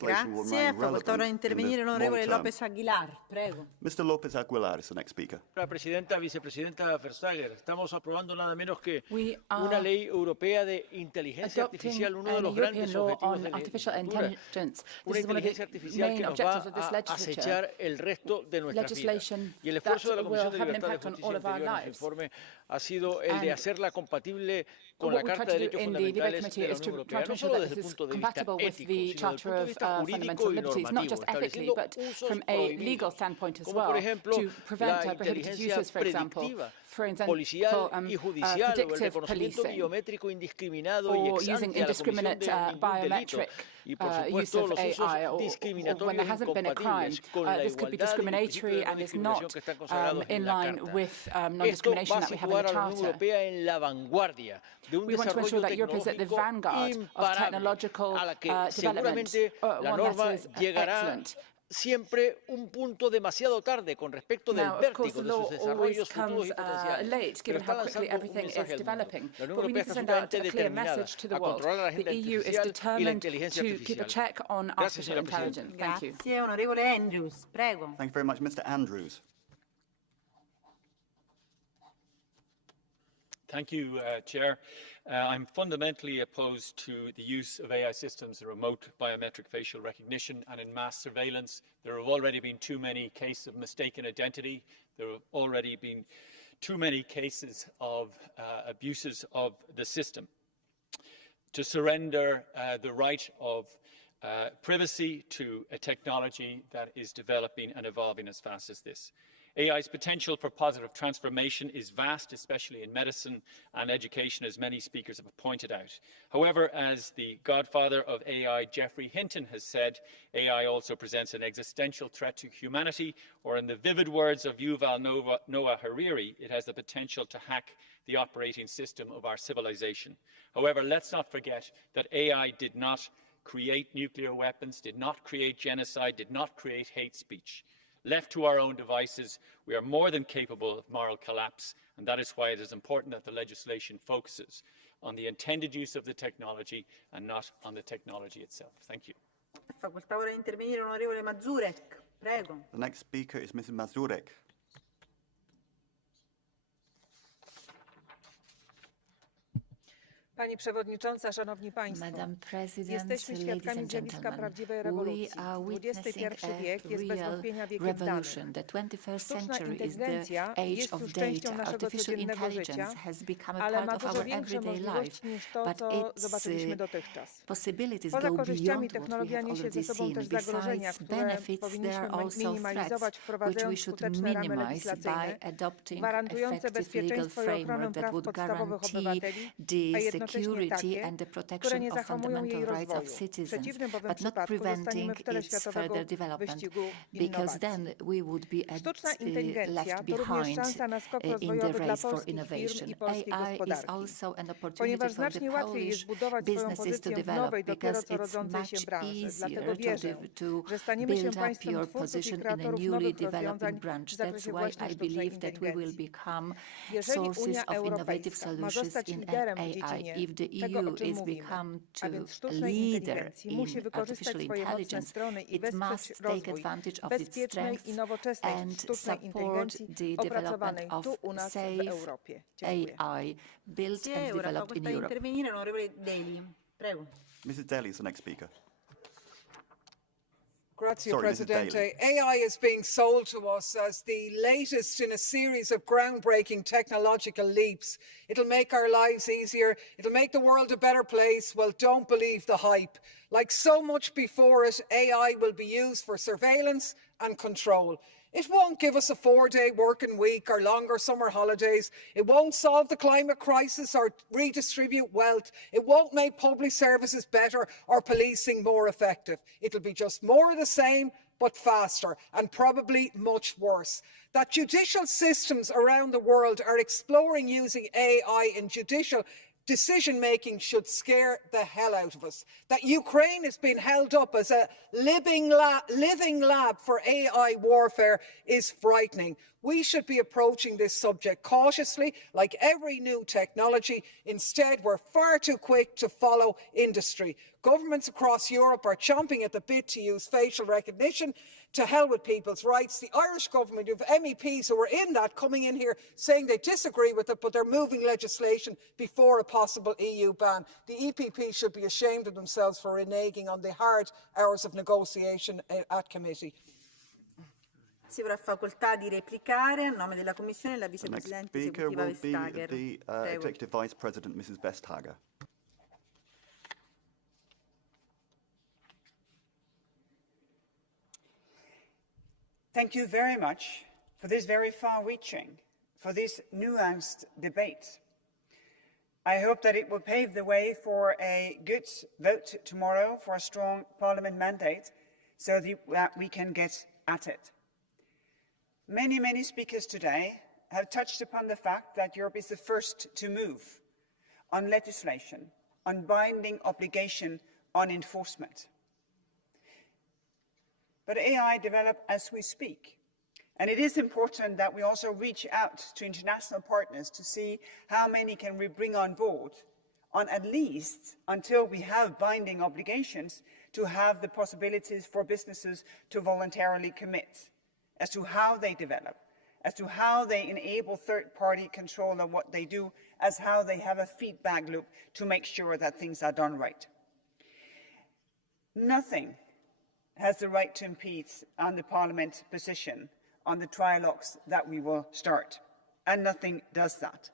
Grazie. Facoltà ora intervenire l'onorevole López Aguilar. Prego. Mr. López Aguilar is the next speaker. La presidenta, vicepresidenta Verstager, estamos aprobando nada menos que una ley europea de inteligencia artificial, uno de los grandes objetivos de la futuro. Una inteligencia artificial que nos va a acechar el resto de nuestras vidas. Y el esfuerzo de la Comisión de Libertad de Justicia Interior en su informe ha sido el de hacerla compatible con la Carta de Derechos Fundamentales de la Unión Europea, no solo desde el punto de vista ético, the Charter of Fundamental Liberties, not just ethically, but from a legal standpoint as well, to prevent prohibited uses, for example, policial y judicial, o el reconocimiento biométrico indiscriminado y ex ante a la comisión de ningún delito. Y por supuesto los usos discriminatorios incompatibles con la igualdad y el principio de no discriminación que están consagrados en la Carta. Esto va a situar a la Unión Europea en la vanguardia de un desarrollo tecnológico imparable, a la que seguramente la norma llegará siempre un punto demasiado tarde con respecto del vértigo de sus desarrollos futuros y potenciales. Pero está lanzando un mensaje al mundo. La Unión Europea está absolutamente determinada a controlar la agenda artificial y la inteligencia artificial. Gracias, señora presidenta. Grazie, onorevole Andrews, prego. Thank you very much, Mr. Andrews. Thank you, Chair. I'm fundamentally opposed to the use of AI systems in remote biometric facial recognition and in mass surveillance. There have already been too many cases of mistaken identity. There have already been too many cases of abuses of the system. To surrender the right of privacy to a technology that is developing and evolving as fast as this. AI's potential for positive transformation is vast, especially in medicine and education, as many speakers have pointed out. However, as the godfather of AI, Geoffrey Hinton, has said, AI also presents an existential threat to humanity, or in the vivid words of Yuval Noah Harari, it has the potential to hack the operating system of our civilization. However, let's not forget that AI did not create nuclear weapons, did not create genocide, did not create hate speech. Left to our own devices, we are more than capable of moral collapse, and that is why it is important that the legislation focuses on the intended use of the technology and not on the technology itself. Thank you. Facoltà ora di intervenire l'onorevole Mazurek. Prego. The next speaker is Mrs. Mazurek. Pani Przewodnicząca, Szanowni Państwo, jesteśmy świadkami zjawiska prawdziwej rewolucji. XXI wiek jest bez wątpienia wiekiem danych. Sztuczna inteligencja jest już częścią naszego codziennego życia, ale ma dużo większe możliwości niż to, co zobaczyliśmy dotychczas. Poza korzyściami technologia niesie ze sobą też zagrożenia, które powinniśmy minimalizować, wprowadzając skuteczne ramy legislacyjne, gwarantujące bezpieczeństwo i ochronę praw podstawowych obywateli, a jednocześnie takie, które nie zahamują jej rozwoju. W przeciwnym bowiem przypadku zostaniemy w tyle światowego wyścigu innowacji. Sztuczna inteligencja to również szansa na skok rozwojowy dla polskich firm i polskiej gospodarki, ponieważ znacznie łatwiej jest budować swoją pozycję w nowej, dopiero co rodzącej się branży. Dlatego wierzę, że staniemy się państwem twórców i kreatorów nowych rozwiązań w zakresie właśnie sztucznej inteligencji. Jeżeli Unia Europejska ma zostać liderem w dziedzinie tego, o czym mówimy, a więc sztucznej inteligencji, musi wykorzystać swoje mocne strony i wesprzeć rozwój bezpiecznej i nowoczesnej sztucznej inteligencji opracowanej tu u nas w Europie. Dziękuję. Mrs. Daly is the next speaker. Grazie, Presidente. AI is being sold to us as the latest in a series of groundbreaking technological leaps. It'll make our lives easier. It'll make the world a better place. Well, don't believe the hype. Like so much before it, AI will be used for surveillance and control. It won't give us a 4-day working week or longer summer holidays. It won't solve the climate crisis or redistribute wealth. It won't make public services better or policing more effective. It'll be just more of the same, but faster and probably much worse. That judicial systems around the world are exploring using AI in judicial decision-making should scare the hell out of us. That Ukraine is being held up as a living lab for AI warfare is frightening. We should be approaching this subject cautiously, like every new technology. Instead, we're far too quick to follow industry. Governments across Europe are chomping at the bit to use facial recognition. To hell with people's rights. The Irish government, you have MEPs who are in that, coming in here saying they disagree with it, but they're moving legislation before a possible EU ban. The EPP should be ashamed of themselves for reneging on the hard hours of negotiation at committee. Si avrà facoltà di replicare a nome della Commissione la Vicepresidente esecutiva Vestager. The Executive Vice President, Mrs. Vestager. Thank you very much for this very far-reaching, for this nuanced debate. I hope that it will pave the way for a good vote tomorrow for a strong Parliament mandate so that we can get at it. Many speakers today have touched upon the fact that Europe is the first to move on legislation, on binding obligation, on enforcement. but AI develops as we speak. And it is important that we also reach out to international partners to see how many can we bring on board, on at least until we have binding obligations to have the possibilities for businesses to voluntarily commit as to how they develop, as to how they enable third-party control of what they do, as how they have a feedback loop to make sure that things are done right. Nothing has the right to impede on the Parliament's position on the trilogues that we will start, and nothing does that.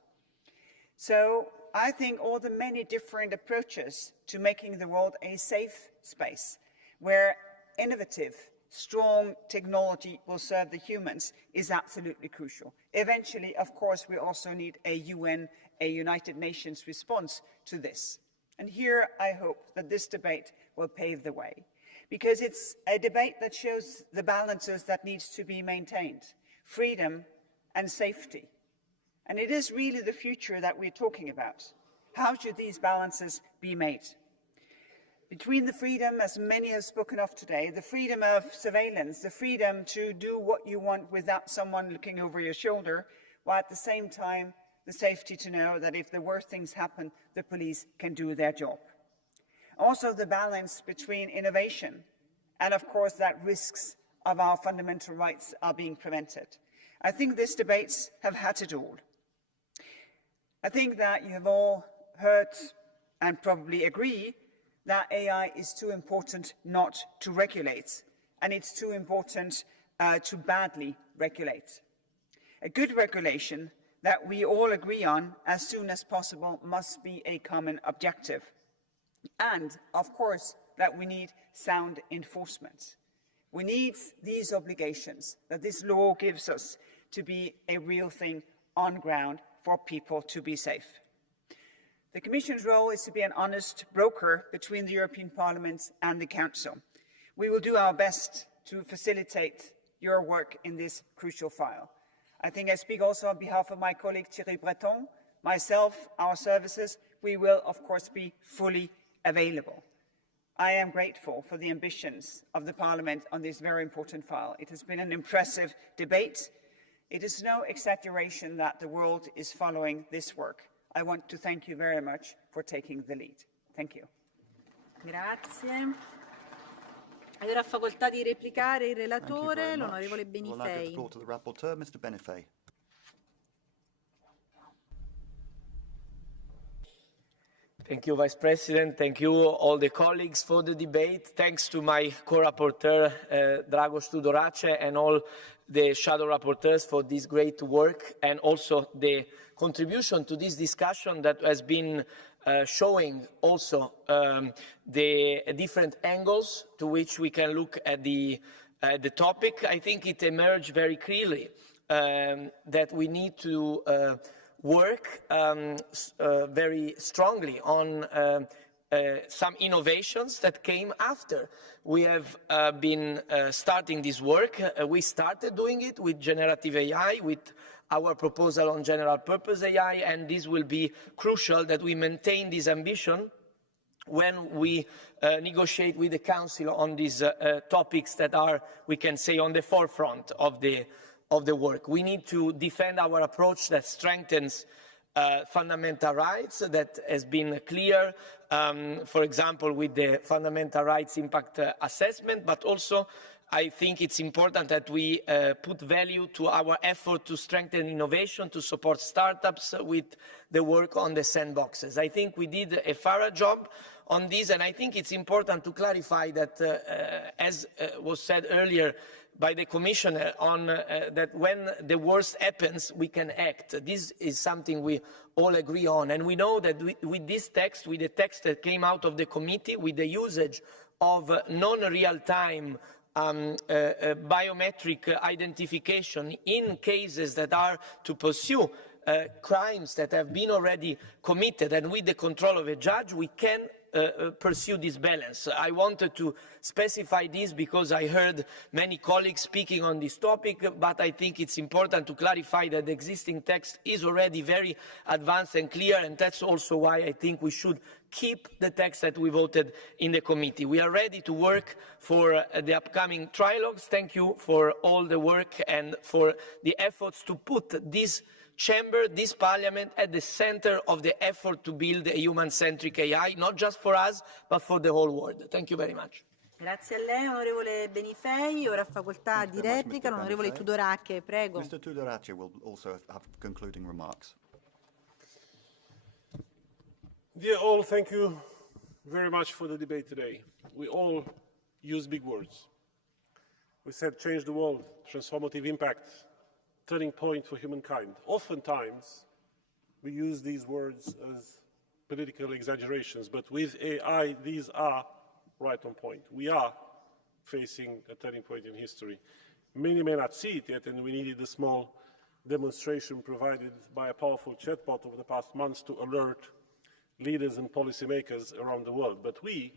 So I think all the many different approaches to making the world a safe space where innovative, strong technology will serve the humans is absolutely crucial. Eventually, of course, we also need a UN, a United Nations response to this. And here I hope that this debate will pave the way, because it's a debate that shows the balances that needs to be maintained, freedom and safety. And it is really the future that we're talking about. How should these balances be made? Between the freedom, as many have spoken of today, the freedom of surveillance, the freedom to do what you want without someone looking over your shoulder, while at the same time, the safety to know that if the worst things happen, the police can do their job. Also the balance between innovation and, of course, that risks of our fundamental rights are being prevented. I think these debates have had it all. I think that you have all heard and probably agree that AI is too important not to regulate, and it's too important to badly regulate. A good regulation that we all agree on as soon as possible must be a common objective. And, of course, that we need sound enforcement. We need these obligations that this law gives us to be a real thing on ground for people to be safe. The Commission's role is to be an honest broker between the European Parliament and the Council. We will do our best to facilitate your work in this crucial file. I think I speak also on behalf of my colleague Thierry Breton, myself, our services. We will, of course, be fully available. I am grateful for the ambitions of the Parliament on this very important file. It has been an impressive debate. It is no exaggeration that the world is following this work. I want to thank you very much for taking the lead. Thank you. Grazie. Ora ha facoltà di replicare il relatore, l'onorevole BENIFEI. Floor to the rapporteur, Mr. BENIFEI. Thank you, Vice President. Thank you, all the colleagues, for the debate. Thanks to my co-rapporteur, Dragoş, TUDORACHE, and all the shadow rapporteurs for this great work, and also the contribution to this discussion that has been showing also the different angles to which we can look at the topic. I think it emerged very clearly that we need to work very strongly on some innovations that came after we have been starting this work. We started doing it with generative AI, with our proposal on general purpose AI, and this will be crucial that we maintain this ambition when we negotiate with the Council on these topics that are, we can say, on the forefront of the work. We need to defend our approach that strengthens fundamental rights, that has been clear, for example, with the fundamental rights impact assessment, but also I think it's important that we put value to our effort to strengthen innovation, to support startups with the work on the sandboxes. I think we did a thorough job on this, and I think it's important to clarify that, as was said earlier by the Commissioner, on that when the worst happens, we can act. This is something we all agree on, and we know that with this text, with the text that came out of the committee, with the usage of non-real-time biometric identification in cases that are to pursue crimes that have been already committed, and with the control of a judge, we can pursue this balance. I wanted to specify this because I heard many colleagues speaking on this topic, but I think it's important to clarify that the existing text is already very advanced and clear, and that's also why I think we should keep the text that we voted in the committee. We are ready to work for the upcoming trilogues. Thank you for all the work and for the efforts to put this chamber, this parliament, at the center of the effort to build a human-centric AI, not just for us, but for the whole world. Thank you very much. Grazie a lei, onorevole Benifei. Ora facoltà di replica l'onorevole Tudorache, prego. Mr. Tudorache will also have concluding remarks. Dear all, thank you very much for the debate today. We all use big words. We said change the world, transformative impact, turning point for humankind. Oftentimes, we use these words as political exaggerations, but with AI, these are right on point. We are facing a turning point in history. Many may not see it yet, and we needed a small demonstration provided by a powerful chatbot over the past months to alert leaders and policymakers around the world. But we,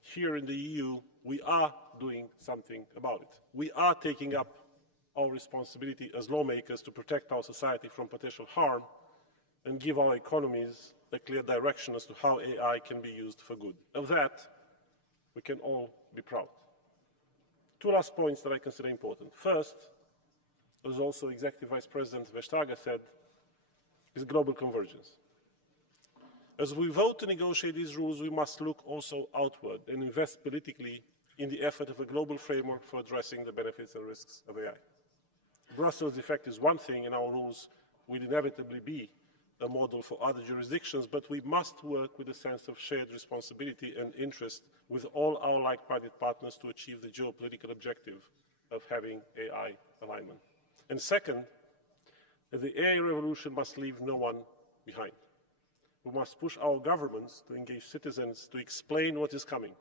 here in the EU, we are doing something about it. We are taking up our responsibility as lawmakers to protect our society from potential harm and give our economies a clear direction as to how AI can be used for good. Of that, we can all be proud. Two last points that I consider important. First, as also Executive Vice President Vestager said, is global convergence. As we vote to negotiate these rules, we must look also outward and invest politically in the effort of a global framework for addressing the benefits and risks of AI. Brussels effect is one thing, and our rules will inevitably be a model for other jurisdictions, but we must work with a sense of shared responsibility and interest with all our like-minded partners to achieve the geopolitical objective of having AI alignment. And second, the AI revolution must leave no one behind. We must push our governments to engage citizens to explain what is coming,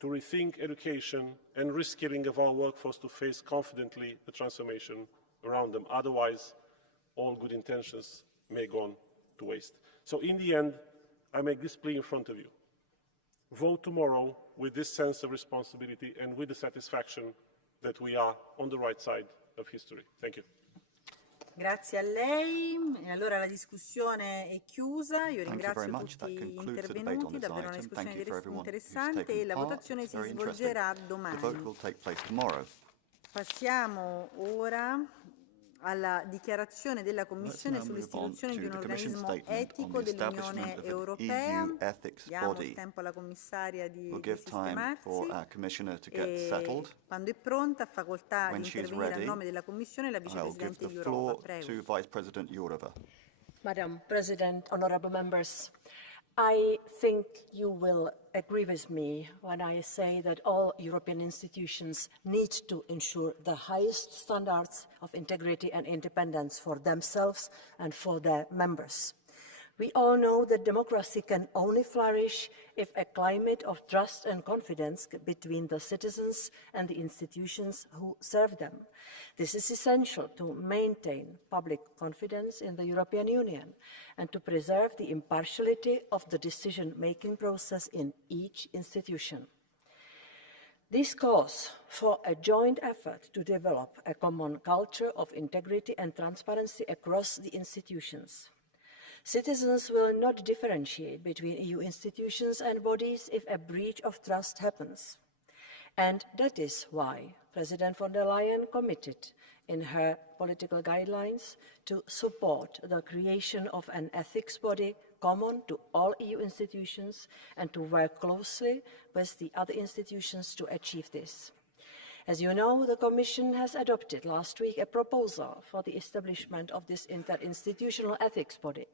to rethink education and reskilling of our workforce to face confidently the transformation around them. Otherwise, all good intentions may go on to waste. So in the end, I make this plea in front of you. Vote tomorrow with this sense of responsibility and with the satisfaction that we are on the right side of history. Thank you. Grazie a lei. E allora la discussione è chiusa. Io ringrazio tutti gli intervenuti, davvero una discussione interessante e la votazione si svolgerà domani. Passiamo ora alla dichiarazione della Commissione sull'istituzione di un organismo etico dell'Unione Europea. Diamo il tempo alla commissaria di sistemarsi e quando è pronta ha facoltà di intervenire a nome della Commissione la Vicepresidente Jourova. Prego. Madam President, honorable members, I think you will agree with me when I say that all European institutions need to ensure the highest standards of integrity and independence for themselves and for their members. We all know that democracy can only flourish if a climate of trust and confidence between the citizens and the institutions who serve them. This is essential to maintain public confidence in the European Union and to preserve the impartiality of the decision-making process in each institution. This calls for a joint effort to develop a common culture of integrity and transparency across the institutions. Citizens will not differentiate between EU institutions and bodies if a breach of trust happens. And that is why President von der Leyen committed in her political guidelines to support the creation of an ethics body common to all EU institutions and to work closely with the other institutions to achieve this. As you know, the Commission has adopted last week a proposal for the establishment of this interinstitutional ethics body.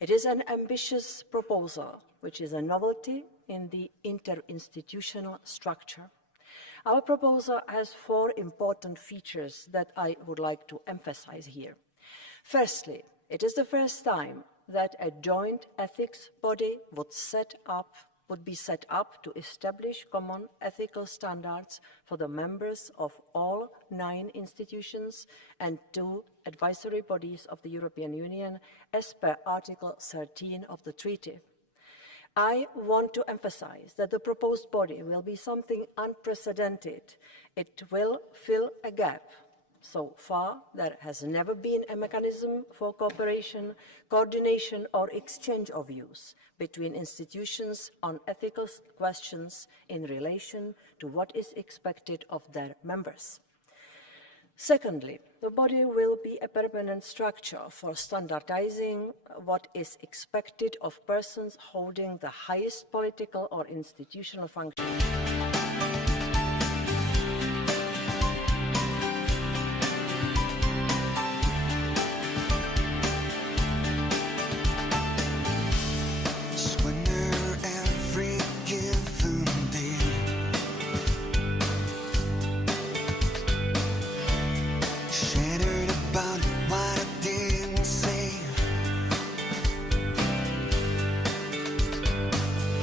It is an ambitious proposal, which is a novelty in the interinstitutional structure. Our proposal has four important features that I would like to emphasize here. Firstly, it is the first time that a joint ethics body would be set up to establish common ethical standards for the members of all 9 institutions and 2 advisory bodies of the European Union as per Article 13 of the Treaty. I want to emphasize that the proposed body will be something unprecedented. It will fill a gap. So far, there has never been a mechanism for cooperation, coordination, or exchange of views between institutions on ethical questions in relation to what is expected of their members. Secondly, the body will be a permanent structure for standardizing what is expected of persons holding the highest political or institutional function.